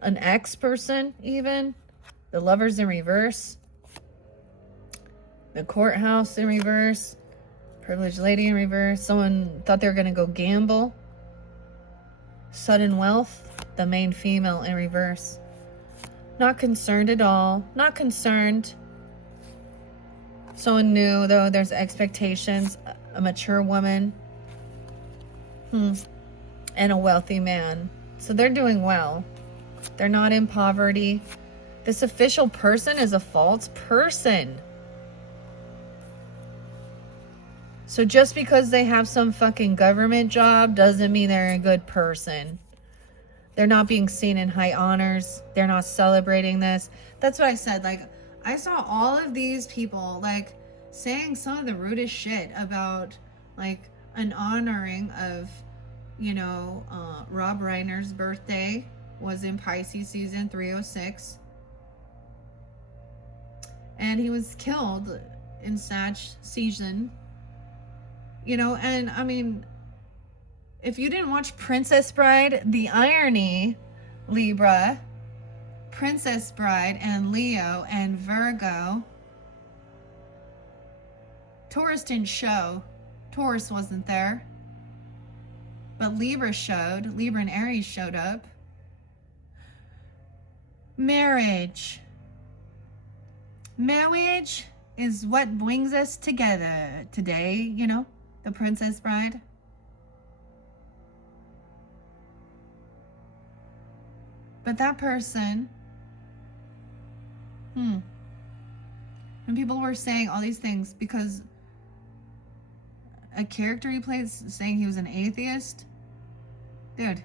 An ex-person, even. The lovers in reverse. The courthouse in reverse. Privileged lady in reverse. Someone thought they were going to go gamble. Sudden wealth. The main female in reverse. Not concerned at all. Not concerned. Someone new, though. There's expectations. A mature woman. And a wealthy man. So they're doing well. They're not in poverty. This official person is a false person. So just because they have some fucking government job doesn't mean they're a good person. They're not being seen in high honors. They're not celebrating this. That's what I said. Like, I saw all of these people, like, saying some of the rudest shit about, like, an honoring of, you know, Rob Reiner's birthday was in Pisces season 306. And he was killed in Sag season. You know, and I mean, if you didn't watch Princess Bride, the irony, Libra, Princess Bride, and Leo, and Virgo, Taurus didn't show. Taurus wasn't there. But Libra showed. Libra and Aries showed up. Marriage. Marriage is what brings us together today, you know, the Princess Bride. But that person, and people were saying all these things because a character he played saying he was an atheist. Dude.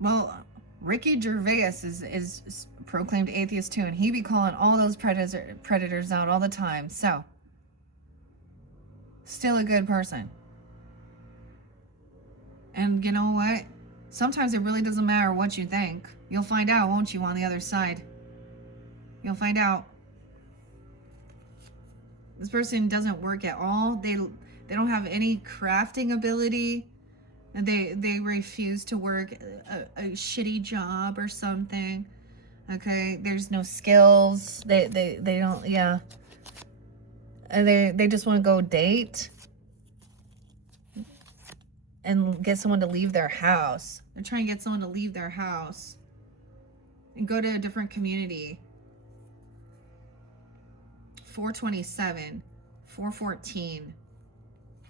Well, Ricky Gervais is proclaimed atheist too, and he be calling all those predators out all the time. So, still a good person. And you know what? Sometimes it really doesn't matter what you think. You'll find out, won't you, on the other side? You'll find out. This person doesn't work at all. They don't have any crafting ability. And they refuse to work a shitty job or something. Okay, there's no skills. They don't, yeah. And they just want to go date and get someone to leave their house. They're trying to get someone to leave their house and go to a different community. 427, 414,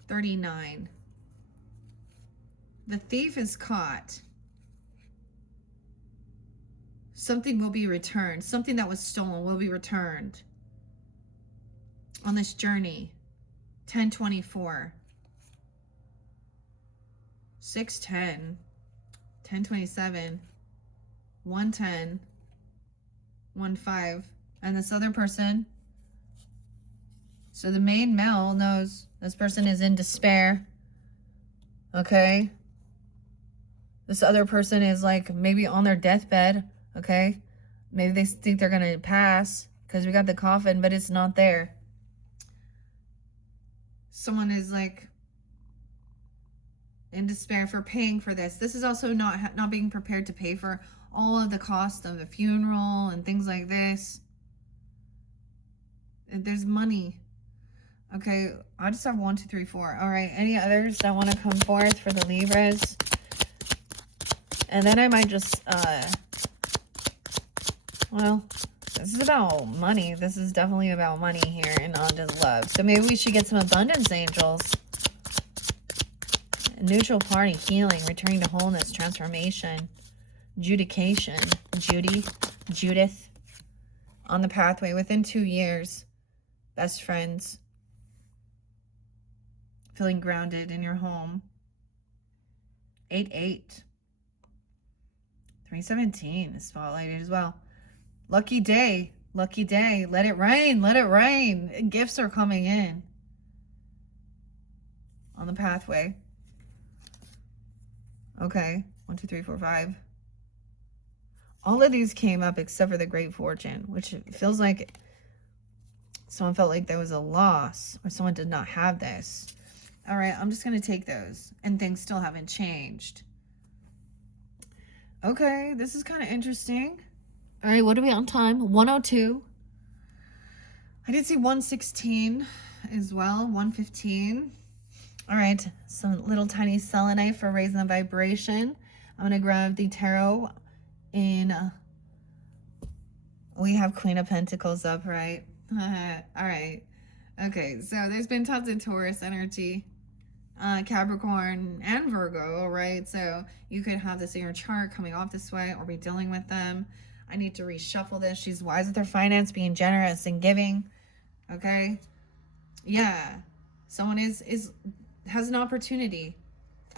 39. The thief is caught. Something will be returned. Something that was stolen will be returned on this journey. 1024, 610, 1027, 110, 15. And this other person, so the main male knows this person is in despair. Okay. This other person is like maybe on their deathbed. Okay. Maybe they think they're going to pass because we got the coffin, but it's not there. Someone is like in despair for paying for this. This is also not being prepared to pay for all of the cost of the funeral and things like this. There's money. Okay, I just have 1, 2, 3, 4. All right, any others that want to come forth for the Libras? And then I might just, well, this is about money. This is definitely about money here and not just love. So maybe we should get some abundance angels. Neutral party, healing, returning to wholeness, transformation, judication, Judith, on the pathway within 2 years. Best friends. Feeling grounded in your home. 8-8. 317 is spotlighted as well. Lucky day. Lucky day. Let it rain. Let it rain. Gifts are coming in. On the pathway. Okay. 1, 2, 3, 4, 5. All of these came up except for the Great Fortune, which feels like someone felt like there was a loss or someone did not have this. All right, I'm just going to take those. And things still haven't changed. Okay, this is kind of interesting. All right, what are we on time? 102. I did see 116 as well, 115. All right, some little tiny selenite for raising the vibration. I'm going to grab the tarot in... we have Queen of Pentacles up, right? All right. Okay, so there's been tons of Taurus energy. Capricorn and Virgo, right? So you could have this in your chart coming off this way or be dealing with them. I need to reshuffle this. She's wise with her finance, being generous and giving. Okay. Yeah. Someone has an opportunity.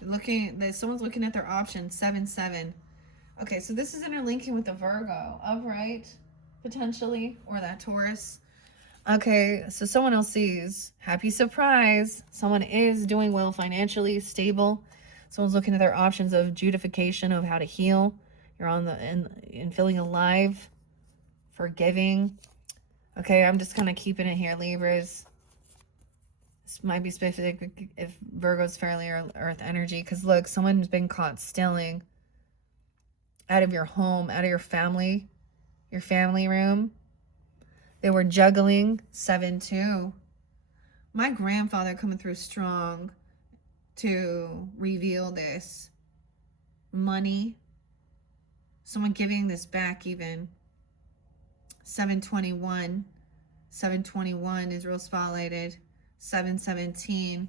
Someone's looking at their options. 7-7. Okay, so this is interlinking with the Virgo, upright, potentially, or that Taurus. Okay, so someone else sees happy surprise. Someone is doing well financially, stable. Someone's looking at their options of judification of how to heal. You're on the and feeling alive, forgiving. Okay, I'm just kind of keeping it here, Libras. This might be specific if Virgo's fairly earth energy. Because look, someone's been caught stealing out of your home, out of your family room. They were juggling. 7-2. My grandfather coming through strong to reveal this. Money. Someone giving this back even. 7-21. 7-21 is real spotlighted. 7-17.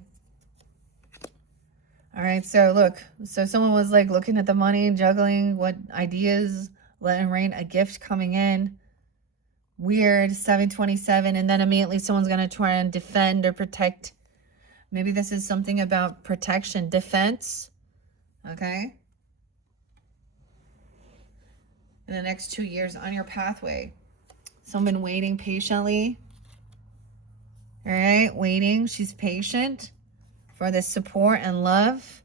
All right, so look. So someone was like looking at the money and juggling what ideas, letting rain, a gift coming in. Weird. 7-27, and then immediately someone's going to try and defend or protect. Maybe this is something about protection, defense. Okay. In the next 2 years on your pathway. Someone waiting patiently. All right, waiting. She's patient for this support and love.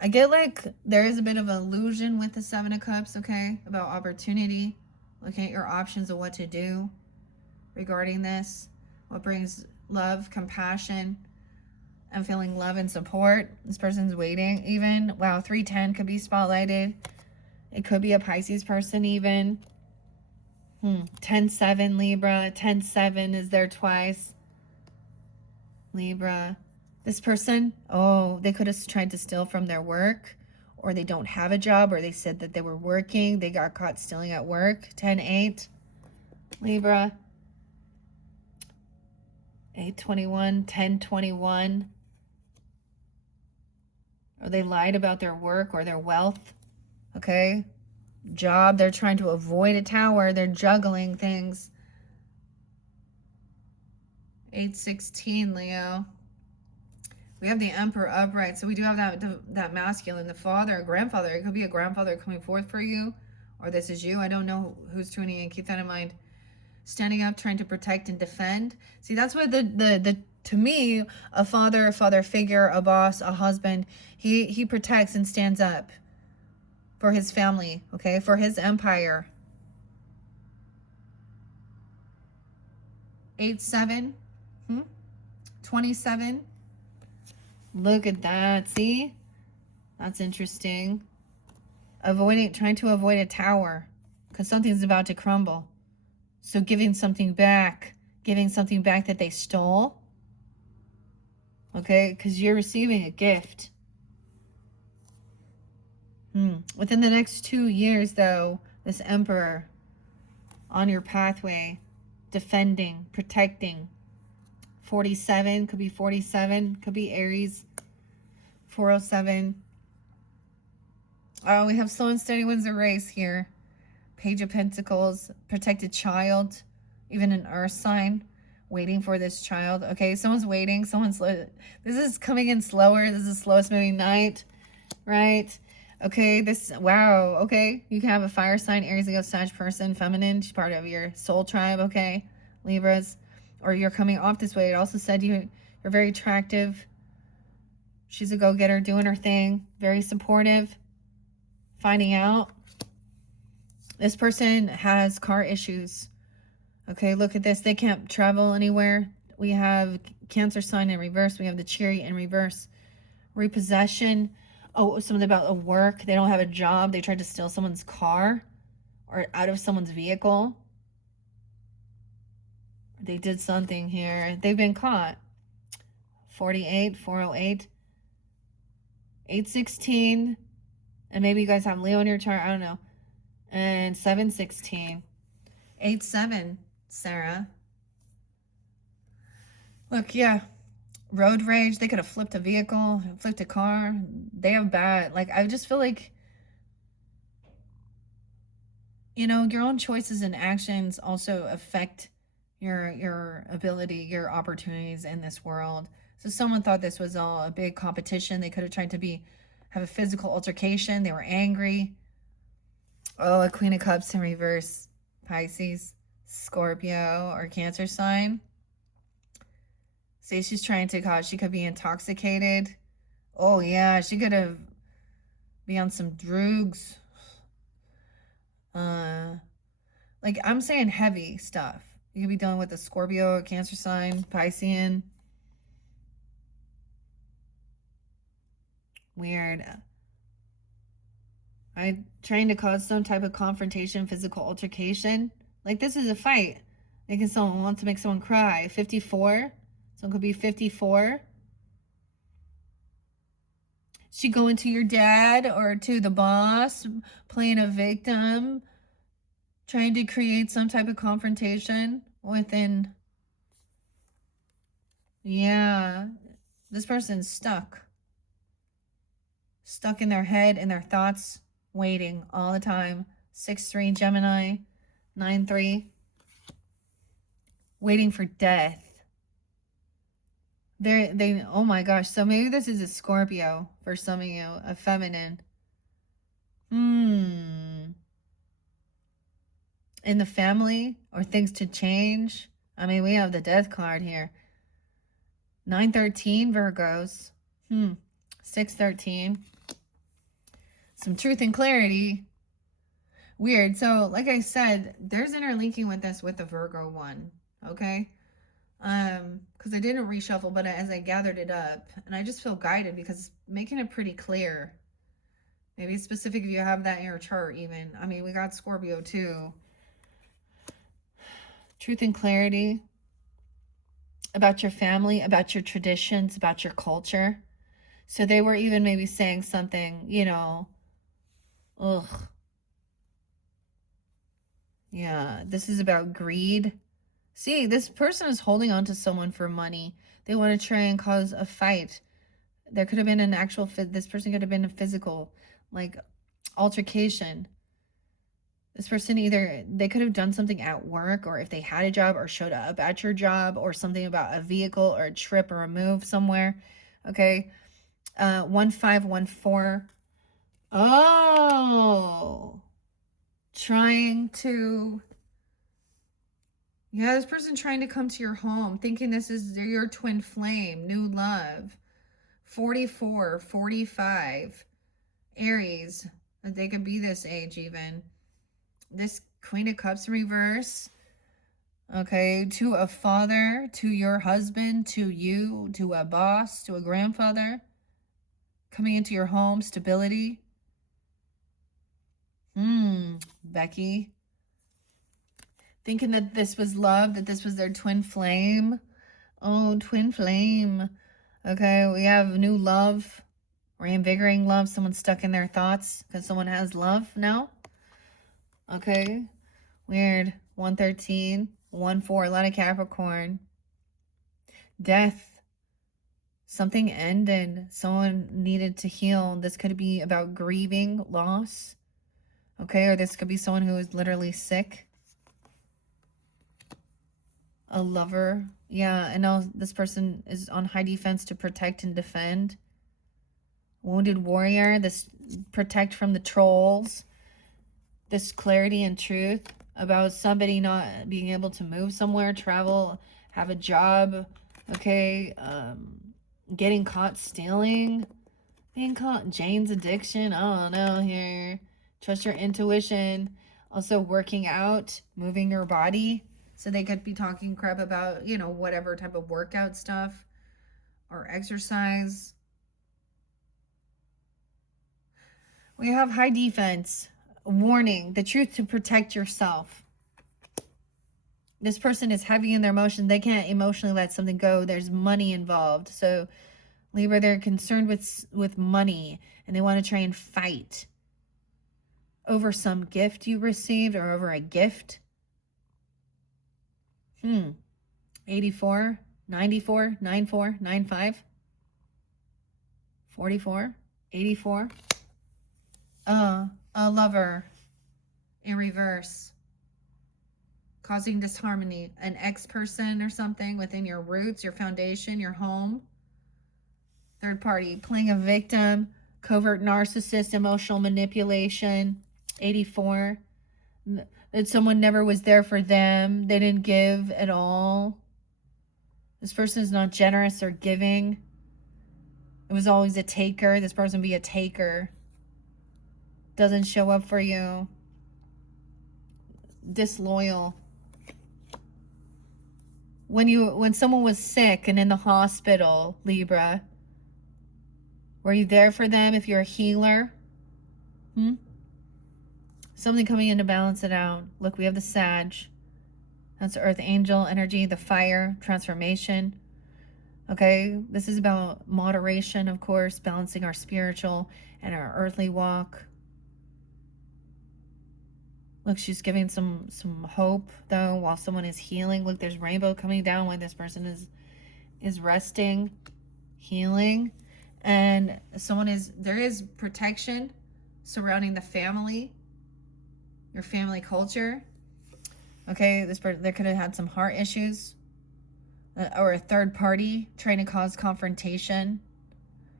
I get like there is a bit of an illusion with the 7 of Cups, okay, about opportunity. Looking at your options of what to do regarding this. What brings love, compassion, and feeling love and support. This person's waiting even. Wow, 310 could be spotlighted. It could be a Pisces person even. 10-7 Libra. 10-7 is there twice. Libra. This person, oh, they could have tried to steal from their work. Or they don't have a job, or they said that they were working. They got caught stealing at work. 10-8. Libra. 821, 1021. Or they lied about their work or their wealth. Okay. Job, they're trying to avoid a tower. They're juggling things. 816, Leo. We have the Emperor upright. So we do have that masculine, the father, grandfather. It could be a grandfather coming forth for you. Or this is you. I don't know who's tuning in. Keep that in mind. Standing up, trying to protect and defend. See, that's what the to me, a father figure, a boss, a husband, he protects and stands up for his family, okay, for his empire. 8-7, 27. Look at that. See, that's interesting. Trying to avoid a tower because something's about to crumble. So giving something back that they stole. Okay, because you're receiving a gift. Within the next 2 years, though, this Emperor on your pathway, defending, protecting. 47, could be 47, could be Aries. 407. Oh, we have slow and steady wins the race here. Page of Pentacles, protected child, even an earth sign, waiting for this child. Okay, someone's waiting. This is coming in slower. This is the slowest moving night, right? Okay, wow, okay. You can have a fire sign, Aries, Leo, Sag person, feminine. She's part of your soul tribe, okay? Libras. Or you're coming off this way. It also said you're very attractive. She's a go-getter, doing her thing. Very supportive. Finding out. This person has car issues. Okay, look at this. They can't travel anywhere. We have Cancer sign in reverse. We have the Chariot in reverse. Repossession. Oh, something about a work. They don't have a job. They tried to steal someone's car or out of someone's vehicle. They did something here. They've been caught. 48, 408, 816. And maybe you guys have Leo in your chart. I don't know. And 716. 8-7, Sarah. Look, yeah. Road rage. They could have flipped a vehicle, flipped a car. They have bad. Like, I just feel like, you know, your own choices and actions also affect your ability, your opportunities in this world. So someone thought this was all a big competition. They could have tried to have a physical altercation. They were angry. Oh, a Queen of Cups in reverse. Pisces, Scorpio, or Cancer sign. See, she's trying to cause, she could be intoxicated. Oh, yeah, she could have be on some drugs. Like, I'm saying heavy stuff. You could be dealing with a Scorpio, a Cancer sign, Piscean. Weird. I'm trying to cause some type of confrontation, physical altercation. Like, this is a fight. Making someone want to make someone cry. 54. Someone could be 54. She going to your dad or to the boss, playing a victim, trying to create some type of confrontation within. Yeah, this person's stuck. Stuck in their head, in their thoughts, waiting all the time. 6-3 Gemini, 9-3. Waiting for death. Oh my gosh. So maybe this is a Scorpio for some of you, a feminine. In the family or things to change. I mean, we have the death card here. 9-13 Virgos. 6-13. Some truth and clarity. Weird. So, like I said, there's interlinking with this with the Virgo one. Okay? Because I didn't reshuffle, but as I gathered it up, and I just feel guided because it's making it pretty clear. Maybe it's specific if you have that in your chart even. I mean, we got Scorpio too. Truth and clarity about your family, about your traditions, about your culture. So they were even maybe saying something, you know, ugh. Yeah, this is about greed. See, this person is holding on to someone for money. They want to try and cause a fight. There could have been an actual this person could have been a physical, like, altercation. This person, either they could have done something at work, or if they had a job, or showed up at your job, or something about a vehicle or a trip or a move somewhere. Okay. 1514. Oh, trying to, yeah, this person trying to come to your home, thinking this is your twin flame, new love. 44, 45, Aries. They could be this age even. This Queen of Cups reverse. Okay, to a father, to your husband, to you, to a boss, to a grandfather. Coming into your home, stability. Becky. Thinking that this was love, that this was their twin flame. Oh, twin flame. Okay, we have new love, reinvigorating love. Someone stuck in their thoughts because someone has love now. Okay, weird. 113, 14, a lot of Capricorn. Death. Something ended. Someone needed to heal. This could be about grieving loss. Okay, or this could be someone who is literally sick. A lover. Yeah, I know this person is on high defense to protect and defend. Wounded warrior. This protect from the trolls. This clarity and truth about somebody not being able to move somewhere, travel, have a job. Okay, getting caught stealing, being caught. Jane's addiction. I don't know here. Trust your intuition. Also working out, moving your body. So they could be talking crap about, you know, whatever type of workout stuff or exercise. We have high defense. Warning, the truth to protect yourself. This person is heavy in their emotions. They can't emotionally let something go. There's money involved. So Libra, they're concerned with money, and they want to try and fight over some gift you received or over a gift. 84, 94, 94, 95, 44, 84. A lover in reverse, causing disharmony, an ex-person or something within your roots, your foundation, your home. Third party, playing a victim, covert narcissist, emotional manipulation. 84, that someone never was there for them. They didn't give at all. This person is not generous or giving. It was always a taker. This person be a taker. Doesn't show up for you. Disloyal. When someone was sick and in the hospital, Libra, were you there for them if you're a healer? Something coming in to balance it out. Look, we have the Sag. That's Earth Angel energy, the fire, transformation. Okay, this is about moderation, of course, balancing our spiritual and our earthly walk. Look, she's giving some hope, though, while someone is healing. Look, there's rainbow coming down when this person is resting, healing. And there is protection surrounding the family, your family culture. Okay, this person, they could have had some heart issues. Or a third party trying to cause confrontation.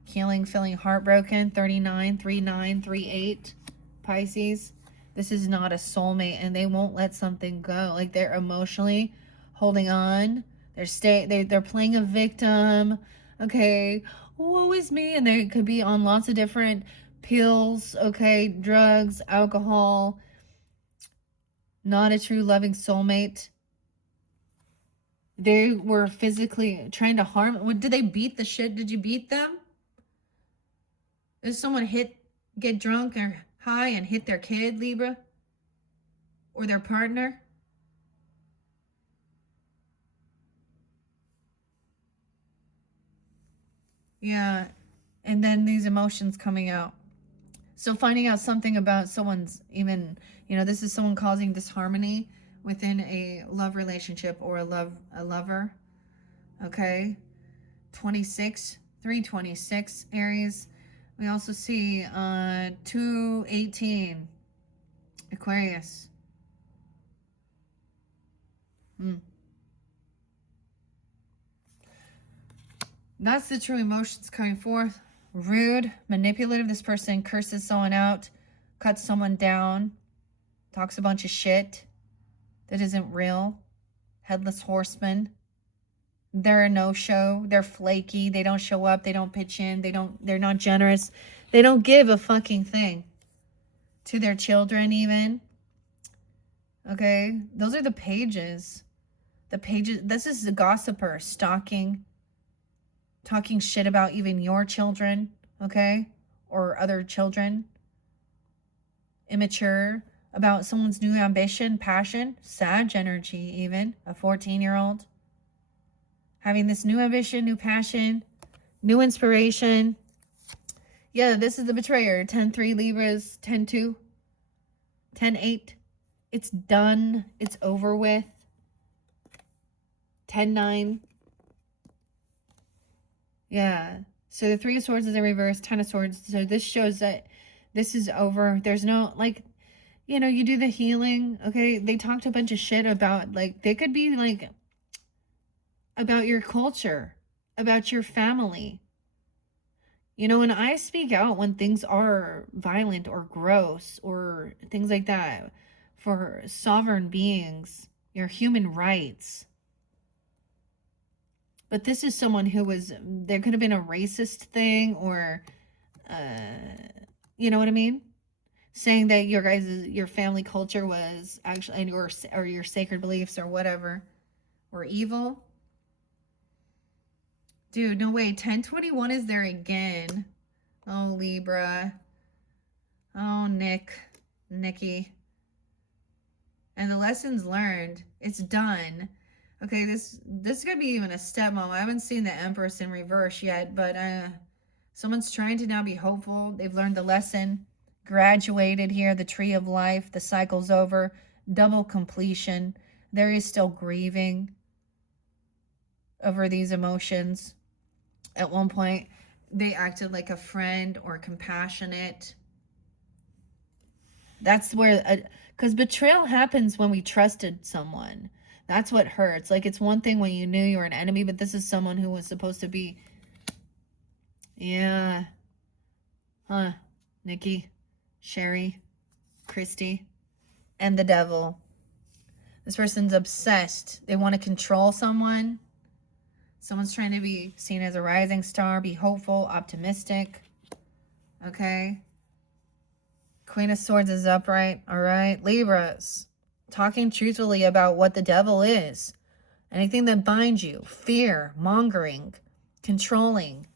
Healing, feeling heartbroken. 39, 39, 38, Pisces. This is not a soulmate, and they won't let something go. Like, they're emotionally holding on. They're playing a victim. Okay, woe is me. And they could be on lots of different pills, okay, drugs, alcohol. Not a true loving soulmate. They were physically trying to harm. Did they beat the shit? Did you beat them? Did someone get drunk or high and hit their kid, Libra? Or their partner? Yeah. And then these emotions coming out. So finding out something about someone's even, this is someone causing disharmony within a love relationship or a lover. Okay. 26, 326 Aries. We also see 218 Aquarius. That's the true emotions coming forth. Rude, manipulative. This person curses someone out, cuts someone down, talks a bunch of shit that isn't real. Headless horseman. They're a no-show. They're flaky. They don't show up. They don't pitch in. They're not generous. They don't give a fucking thing to their children even. Okay? Those are the pages. The pages. This is the gossiper, stalking, talking shit about even your children, okay? Or other children. Immature about someone's new ambition, passion, Sag energy even, a 14-year-old. Having this new ambition, new passion, new inspiration. Yeah, this is the betrayer. 10-3 Libras, 10-2, 10-8. It's done. It's over with. 10-9. Yeah. So the 3 of Swords is in reverse, 10 of Swords. So this shows that this is over. There's no, like, you know, you do the healing, okay? They talked a bunch of shit about, like, they could be, like, about your culture, about your family. You know, when I speak out when things are violent or gross or things like that for sovereign beings, your human rights. But this is someone who was, there could have been a racist thing or, you know what I mean? Saying that your family culture was actually, or your sacred beliefs or whatever, were evil. Dude, no way. 1021 is there again. Oh, Libra. Oh, Nikki. And the lessons learned. It's done. Okay, this is going to be even a stepmom. I haven't seen the Empress in reverse yet, but someone's trying to now be hopeful. They've learned the lesson. Graduated here. The tree of life. The cycle's over. Double completion. There is still grieving over these emotions. At one point, they acted like a friend or compassionate. That's where, because betrayal happens when we trusted someone. That's what hurts. Like, it's one thing when you knew you were an enemy, but this is someone who was supposed to be, yeah. Huh. Nikki, Sherry, Christy, and the devil. This person's obsessed. They want to control someone. Someone's trying to be seen as a rising star, be hopeful, optimistic. Okay. Queen of Swords is upright. All right. Libras. Talking truthfully about what the devil is. Anything that binds you. Fear, mongering, controlling,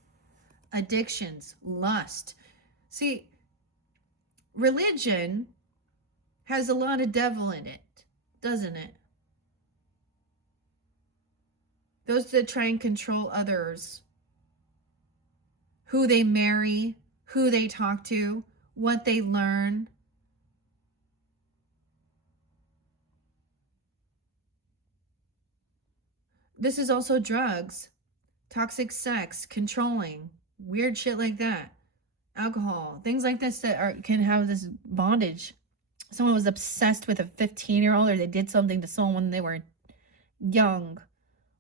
addictions, lust. See, religion has a lot of devil in it, doesn't it? Those that try and control others, who they marry, who they talk to, what they learn. This is also drugs, toxic sex, controlling, weird shit like that. Alcohol, things like this that can have this bondage. Someone was obsessed with a 15-year-old, or they did something to someone when they were young.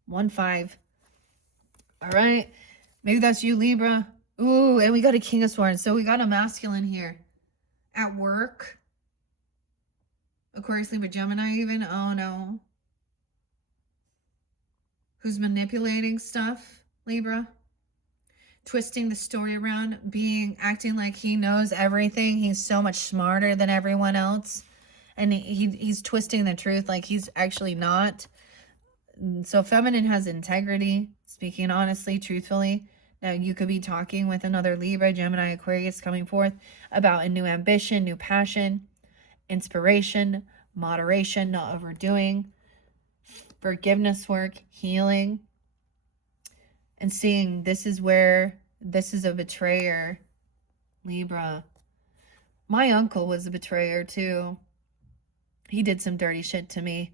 1-5. All right. Maybe that's you, Libra. Ooh, and we got a King of Swords. So we got a masculine here. At work. Aquarius, Libra, Gemini even. Oh, no. Who's manipulating stuff, Libra? Twisting the story around, acting like he knows everything. He's so much smarter than everyone else. And he's twisting the truth like he's actually not. So feminine has integrity, speaking honestly, truthfully. Now you could be talking with another Libra, Gemini, Aquarius coming forth about a new ambition, new passion, inspiration, moderation, not overdoing, forgiveness work, healing, and seeing this is a betrayer, Libra. My uncle was a betrayer too. He did some dirty shit to me.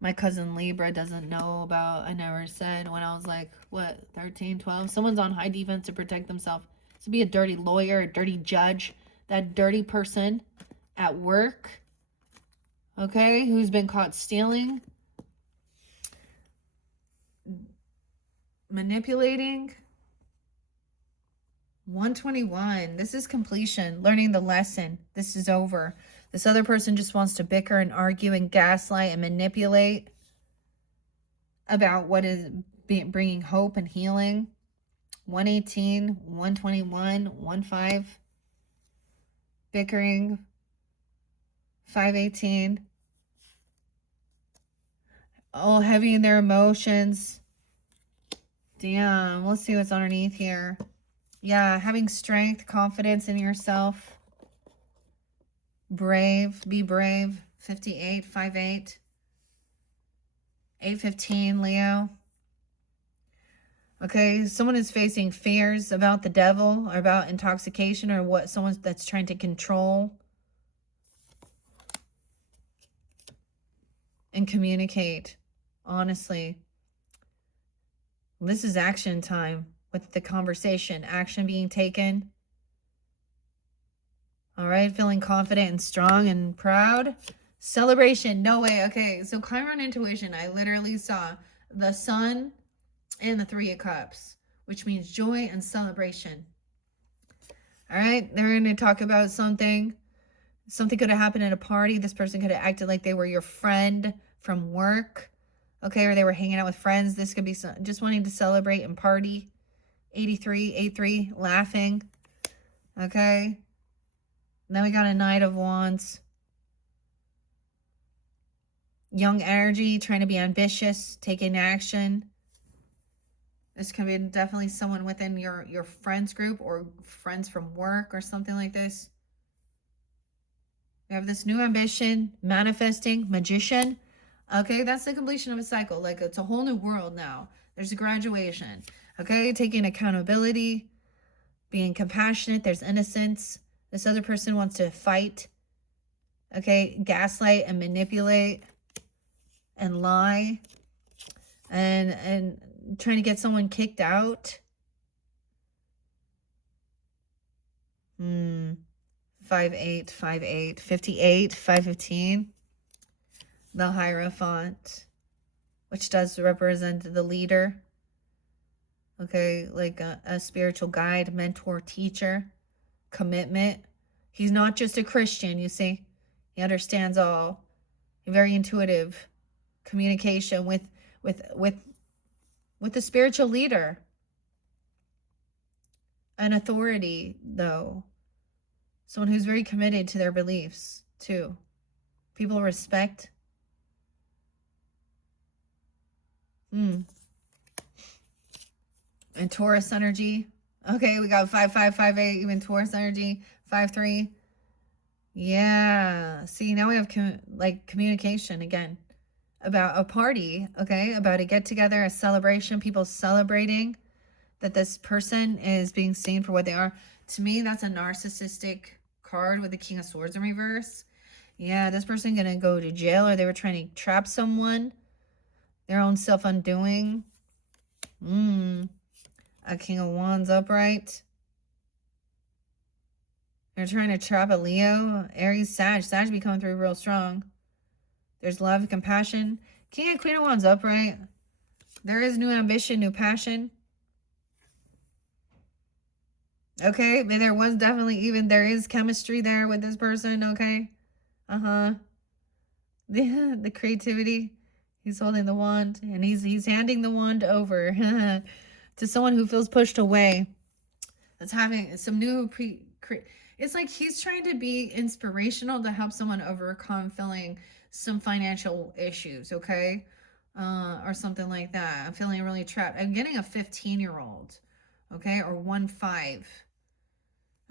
My cousin Libra doesn't know about. I never said when I was like, what, 13, 12? Someone's on high defense to protect themselves. To be a dirty lawyer, a dirty judge, that dirty person at work, okay, who's been caught stealing, manipulating. 121. This is completion, learning the lesson. This is over. This other person just wants to bicker and argue and gaslight and manipulate about what is bringing hope and healing. 118, 121, 15. Bickering. 518. All heavy in their emotions. Damn. Let's see what's underneath here. Yeah, having strength, confidence in yourself. Brave, be brave. 58, 58. 815, Leo. Okay, someone is facing fears about the devil or about intoxication or what someone that's trying to control and communicate honestly. This is action time with the conversation, action being taken. All right, feeling confident and strong and proud. Celebration, no way. Okay, so Chiron intuition, I literally saw the sun and the 3 of Cups, which means joy and celebration. All right, they're going to talk about something. Something could have happened at a party. This person could have acted like they were your friend from work. Okay, or they were hanging out with friends. This could be just wanting to celebrate and party. 83, 83, laughing. Okay. Then we got a Knight of Wands. Young energy, trying to be ambitious, taking action. This can be definitely someone within your friends group or friends from work or something like this. We have this new ambition, manifesting, magician. Okay, that's the completion of a cycle. Like it's a whole new world now. There's a graduation. Okay, taking accountability, being compassionate. There's innocence. This other person wants to fight. Okay, gaslight and manipulate and lie and trying to get someone kicked out. 58, 58, 58, 515. The Hierophant, which does represent the leader. Okay, like a spiritual guide, mentor, teacher, commitment. He's not just a Christian, you see. He understands all. Very intuitive communication with the spiritual leader. An authority, though. Someone who's very committed to their beliefs, too. People respect. And Taurus energy. Okay, we got 5558, even Taurus energy. 53. Yeah. See, now we have communication again about a party, okay? About a get-together, a celebration, people celebrating that this person is being seen for what they are. To me, that's a narcissistic card with the King of Swords in reverse. Yeah, this person gonna go to jail, or they were trying to trap someone. Their own self-undoing. A King of Wands upright. They're trying to trap a Leo. Aries, Sag be coming through real strong. There's love, compassion. King and Queen of Wands upright. There is new ambition, new passion. Okay, there was definitely there is chemistry there with this person, okay? The creativity. He's holding the wand, and he's handing the wand over to someone who feels pushed away. That's having some new it's like he's trying to be inspirational to help someone overcome feeling some financial issues, okay? Or something like that. I'm feeling really trapped. I'm getting a 15-year-old, okay? Or 1-5.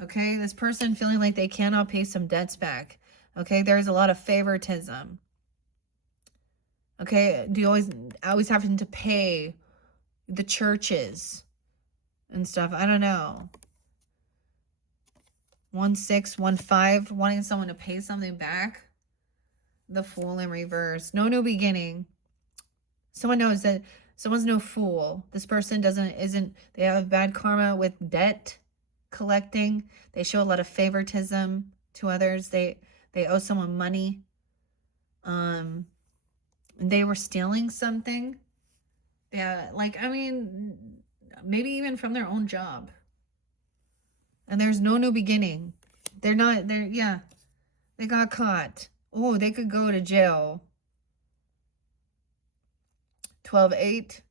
Okay, this person feeling like they cannot pay some debts back. Okay, there's a lot of favoritism. Okay, do you always having to pay the churches and stuff? I don't know. 1-6, 1-5, wanting someone to pay something back. The Fool in reverse. No new beginning. Someone knows that someone's no fool. This person they have bad karma with debt collecting. They show a lot of favoritism to others. They owe someone money. They were stealing something. Yeah, like, I mean, maybe even from their own job. And there's no new beginning. They got caught. Oh, they could go to jail. 12-8.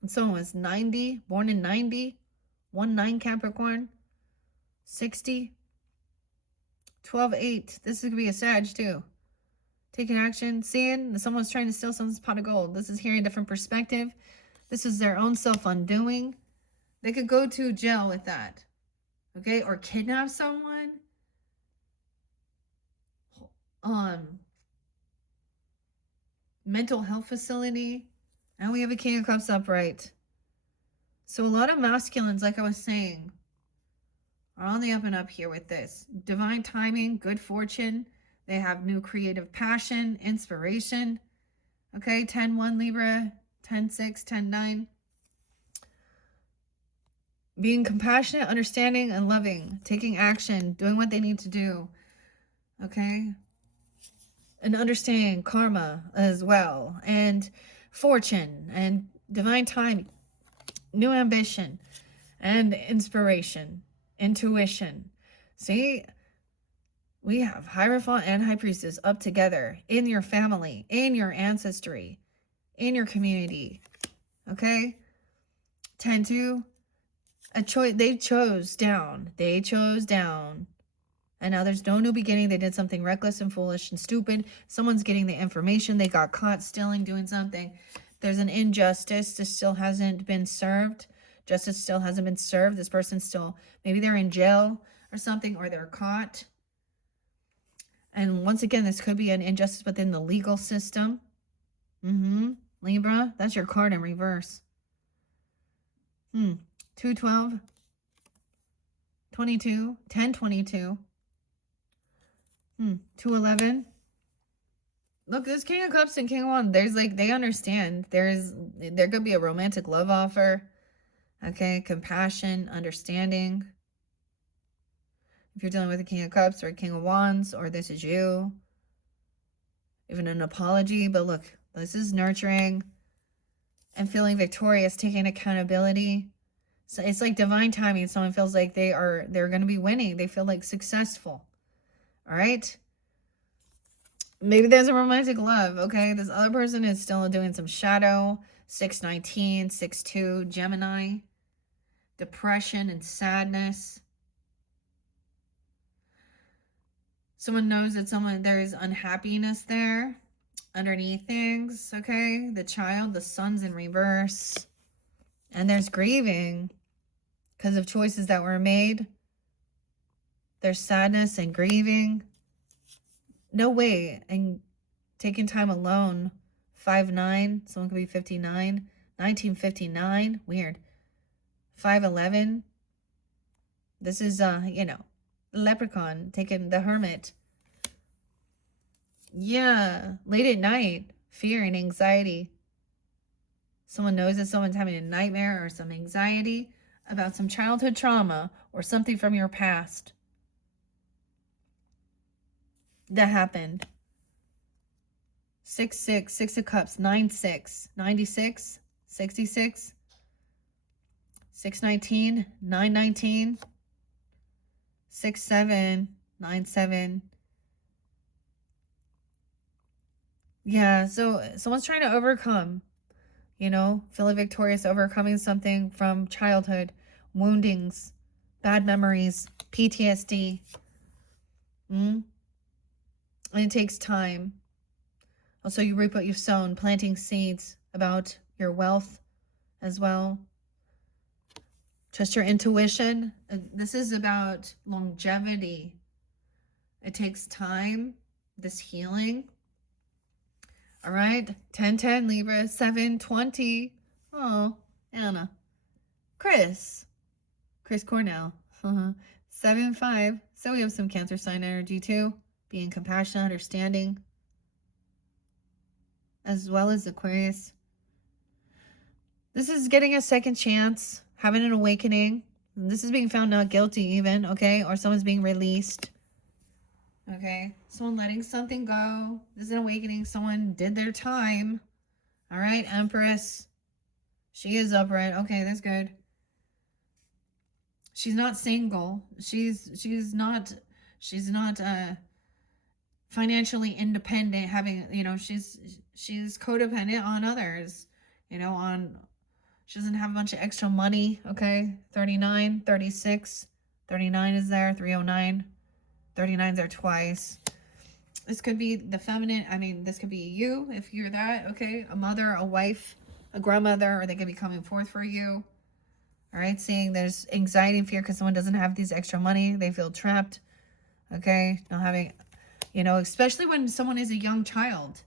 And someone was 90, born in 90, 1-9 Capricorn, 60, 12-8. This could be a Sag too. Taking action, seeing that someone's trying to steal someone's pot of gold. This is hearing a different perspective. This is their own self-undoing. They could go to jail with that. Okay, or kidnap someone. Mental health facility. And we have a King of Cups upright. So a lot of masculines, like I was saying, are on the up and up here with this. Divine timing, good fortune. They have new creative passion, inspiration. Okay, 10-1 Libra, 10-6, 10-9. Being compassionate, understanding, and loving. Taking action, doing what they need to do. Okay? And understanding karma as well. And fortune, and divine timing. New ambition, and inspiration. Intuition. See? We have Hierophant and High Priestess up together in your family, in your ancestry, in your community. Okay? 10-2. A choice. They chose down. They chose down. And now there's no new beginning. They did something reckless and foolish and stupid. Someone's getting the information. They got caught stealing, doing something. There's an injustice. This still hasn't been served. Justice still hasn't been served. This person still, maybe they're in jail or something, or they're caught. And once again, this could be an injustice within the legal system. Libra, that's your card in reverse. 2-12, 22, 10-22, 2-11. Look, this King of Cups and King of Wands, there's like, they understand. There could be a romantic love offer. Okay, compassion, understanding. If you're dealing with a King of Cups or a King of Wands, or this is you, even an apology. But look, this is nurturing and feeling victorious, taking accountability. So it's like divine timing. Someone feels like they're going to be winning. They feel like successful. All right. Maybe there's a romantic love. Okay. This other person is still doing some shadow. 6-19, 6-2, Gemini. Depression and sadness. Someone knows that there is unhappiness there underneath things, okay? The child, the sun's in reverse. And there's grieving because of choices that were made. There's sadness and grieving. No way. And taking time alone. 5-9, someone could be 59. 1959, weird. 5-11. This is, Leprechaun, taking the Hermit. Yeah, late at night, fear and anxiety. Someone knows that someone's having a nightmare or some anxiety about some childhood trauma or something from your past that happened. 6-6, 6 of Cups, 9-6, 96, 66, 6-19, 9-19. 6-7, 9-7. Yeah, so someone's trying to overcome, feeling victorious, overcoming something from childhood, woundings, bad memories, PTSD. And it takes time. Also, you reap what you've sown, planting seeds about your wealth as well. Trust your intuition. This is about longevity. It takes time, this healing. All right. 10-10, Libra. 7-20. Oh, Anna. Chris Cornell. 7-5. So we have some Cancer sign energy too. Being compassionate, understanding, as well as Aquarius. This is getting a second chance, having an awakening. This is being found not guilty even, okay? Or someone's being released, okay? Someone letting something go. This is an awakening. Someone did their time. All right, Empress. She is upright. Okay, that's good. She's not single. She's not financially independent, having, she's codependent on others, on, she doesn't have a bunch of extra money, okay? 39, 36, 39 is there, 309, 39's there twice. This could be the feminine, this could be you if you're that, okay? A mother, a wife, a grandmother, or they could be coming forth for you. All right, seeing there's anxiety and fear because someone doesn't have these extra money. They feel trapped, okay? Not having, especially when someone is a young child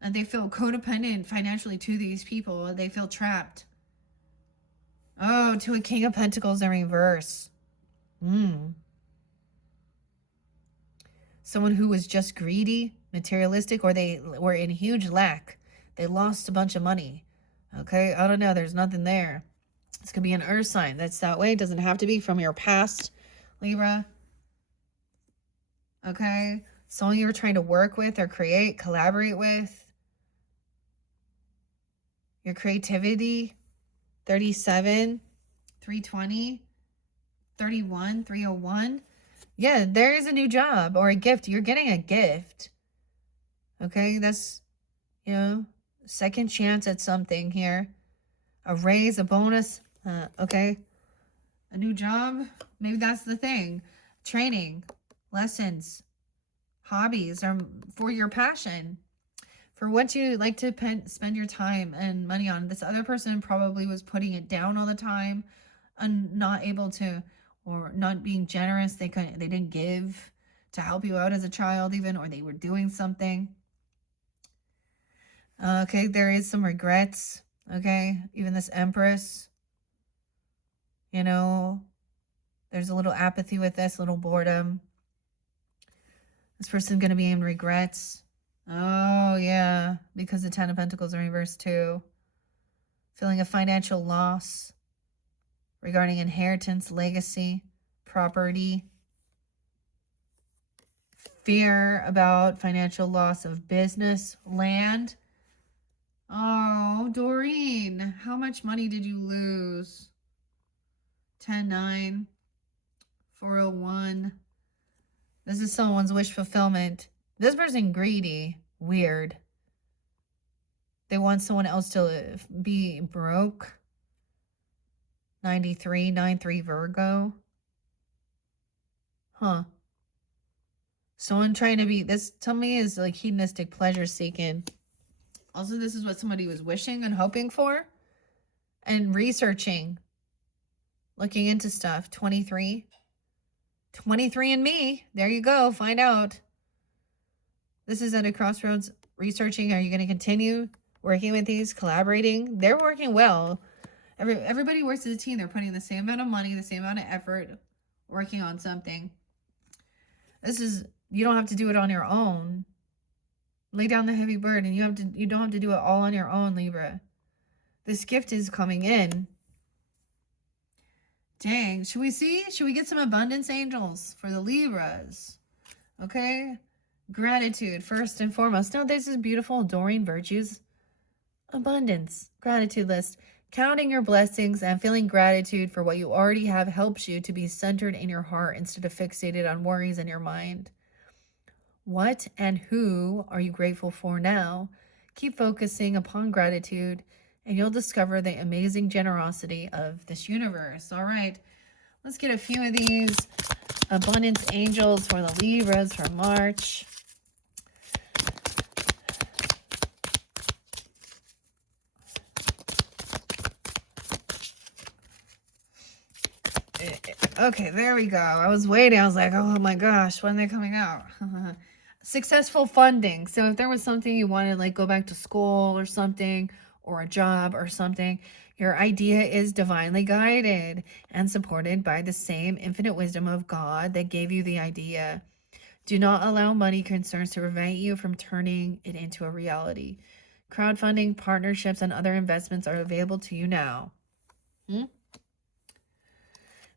and they feel codependent financially to these people. They feel trapped. Oh, to a King of Pentacles in reverse. Someone who was just greedy, materialistic, or they were in huge lack. They lost a bunch of money. Okay, I don't know. There's nothing there. This could be an earth sign that's that way. It doesn't have to be from your past, Libra. Okay, someone you were trying to work with or create, collaborate with. Your creativity, 37, 320, 31, 301. Yeah, there is a new job or a gift. You're getting a gift. Okay, that's, second chance at something here. A raise, a bonus. Okay, a new job. Maybe that's the thing. Training, lessons, hobbies are for your passion, for what you like to spend your time and money on. This other person probably was putting it down all the time and not able to, or not being generous. They didn't give to help you out as a child even, or they were doing something. Okay, there is some regrets. Okay, even this Empress, there's a little apathy with this, little boredom. This person's going to be in regrets. Oh, yeah, because the Ten of Pentacles are reversed too. Feeling a financial loss regarding inheritance, legacy, property. Fear about financial loss of business, land. Oh, Doreen, how much money did you lose? 10-9, 401. This is someone's wish fulfillment. This person greedy, weird. They want someone else to be broke. 93, 9-3 Virgo. Huh. Someone trying to be, this to me is like hedonistic pleasure seeking. Also, this is what somebody was wishing and hoping for and researching, looking into stuff. 23 and me. There you go. Find out. This is at a crossroads. Researching. Are you going to continue working with these, collaborating? They're working well. Everybody works as a team. They're putting the same amount of money, the same amount of effort, working on something. You don't have to do it on your own. Lay down the heavy burden. You don't have to do it all on your own, Libra. This gift is coming in. Dang. Should we get some abundance angels for the Libras? Okay. Gratitude, first and foremost. Now, this is beautiful, adoring virtues. Abundance, gratitude list. Counting your blessings and feeling gratitude for what you already have helps you to be centered in your heart instead of fixated on worries in your mind. What and who are you grateful for now? Keep focusing upon gratitude and you'll discover the amazing generosity of this universe. All right, let's get a few of these abundance angels for the Libras for March. Okay, there we go. I was waiting. I was like, oh my gosh, when are they coming out? Successful funding. So if there was something you wanted, like go back to school or something, or a job or something, your idea is divinely guided and supported by the same infinite wisdom of God that gave you the idea. Do not allow money concerns to prevent you from turning it into a reality. Crowdfunding, partnerships, and other investments are available to you now.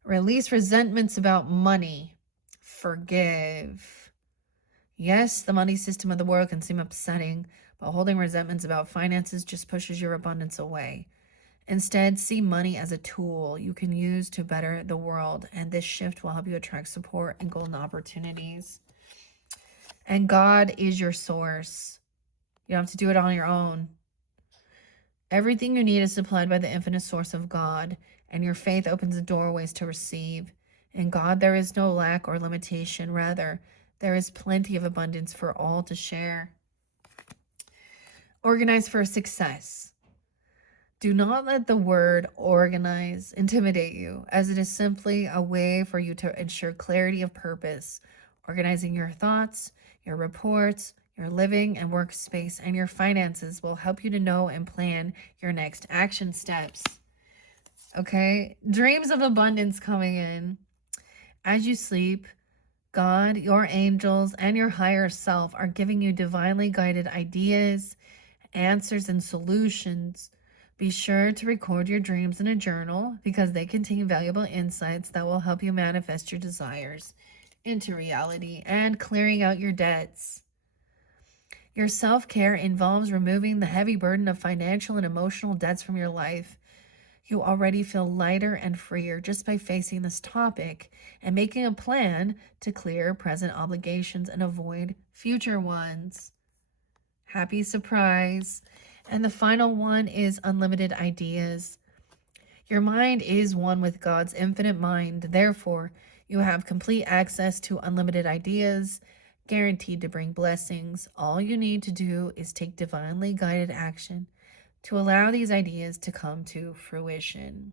Release resentments about money. Forgive. Yes, the money system of the world can seem upsetting, but holding resentments about finances just pushes your abundance away. Instead, see money as a tool you can use to better the world, and this shift will help you attract support and golden opportunities. And God is your source. You don't have to do it on your own. Everything you need is supplied by the infinite source of God, and your faith opens the doorways to receive. In God, there is no lack or limitation. Rather, there is plenty of abundance for all to share. Organize for success. Do not let the word organize intimidate you, as it is simply a way for you to ensure clarity of purpose. Organizing your thoughts, your reports, your living and workspace, and your finances will help you to know and plan your next action steps. Okay, dreams of abundance coming in. As you sleep, God, your angels, and your higher self are giving you divinely guided ideas, answers, and solutions. Be sure to record your dreams in a journal because they contain valuable insights that will help you manifest your desires into reality and clearing out your debts. Your self-care involves removing the heavy burden of financial and emotional debts from your life. You already feel lighter and freer just by facing this topic and making a plan to clear present obligations and avoid future ones. Happy surprise. And the final one is unlimited ideas. Your mind is one with God's infinite mind. Therefore, you have complete access to unlimited ideas, guaranteed to bring blessings. All you need to do is take divinely guided action to allow these ideas to come to fruition.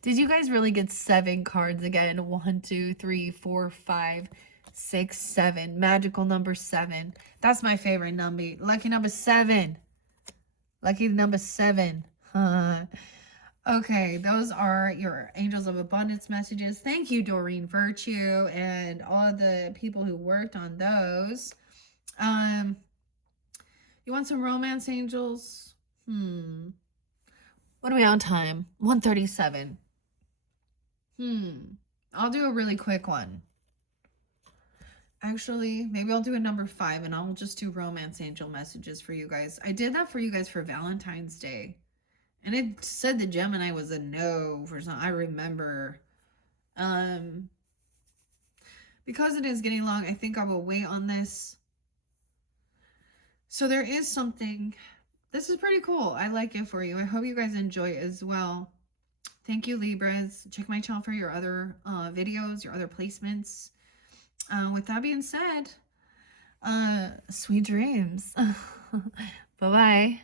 Did you guys really get 7 cards again? 1, 2, 3, 4, 5, 6, 7. Magical number 7. That's my favorite number. Lucky number 7. Lucky number 7. Okay, those are your Angels of Abundance messages. Thank you, Doreen Virtue, and all the people who worked on those. You want some romance angels? What are we on time? 1:37. I'll do a really quick one. Actually, maybe I'll do a number 5 and I'll just do romance angel messages for you guys. I did that for you guys for Valentine's Day. And it said the Gemini was a no for some. I remember. Because it is getting long, I think I will wait on this. So there is something. This is pretty cool. I like it for you. I hope you guys enjoy it as well. Thank you, Libras. Check my channel for your other videos, your other placements. With that being said, sweet dreams. Bye-bye.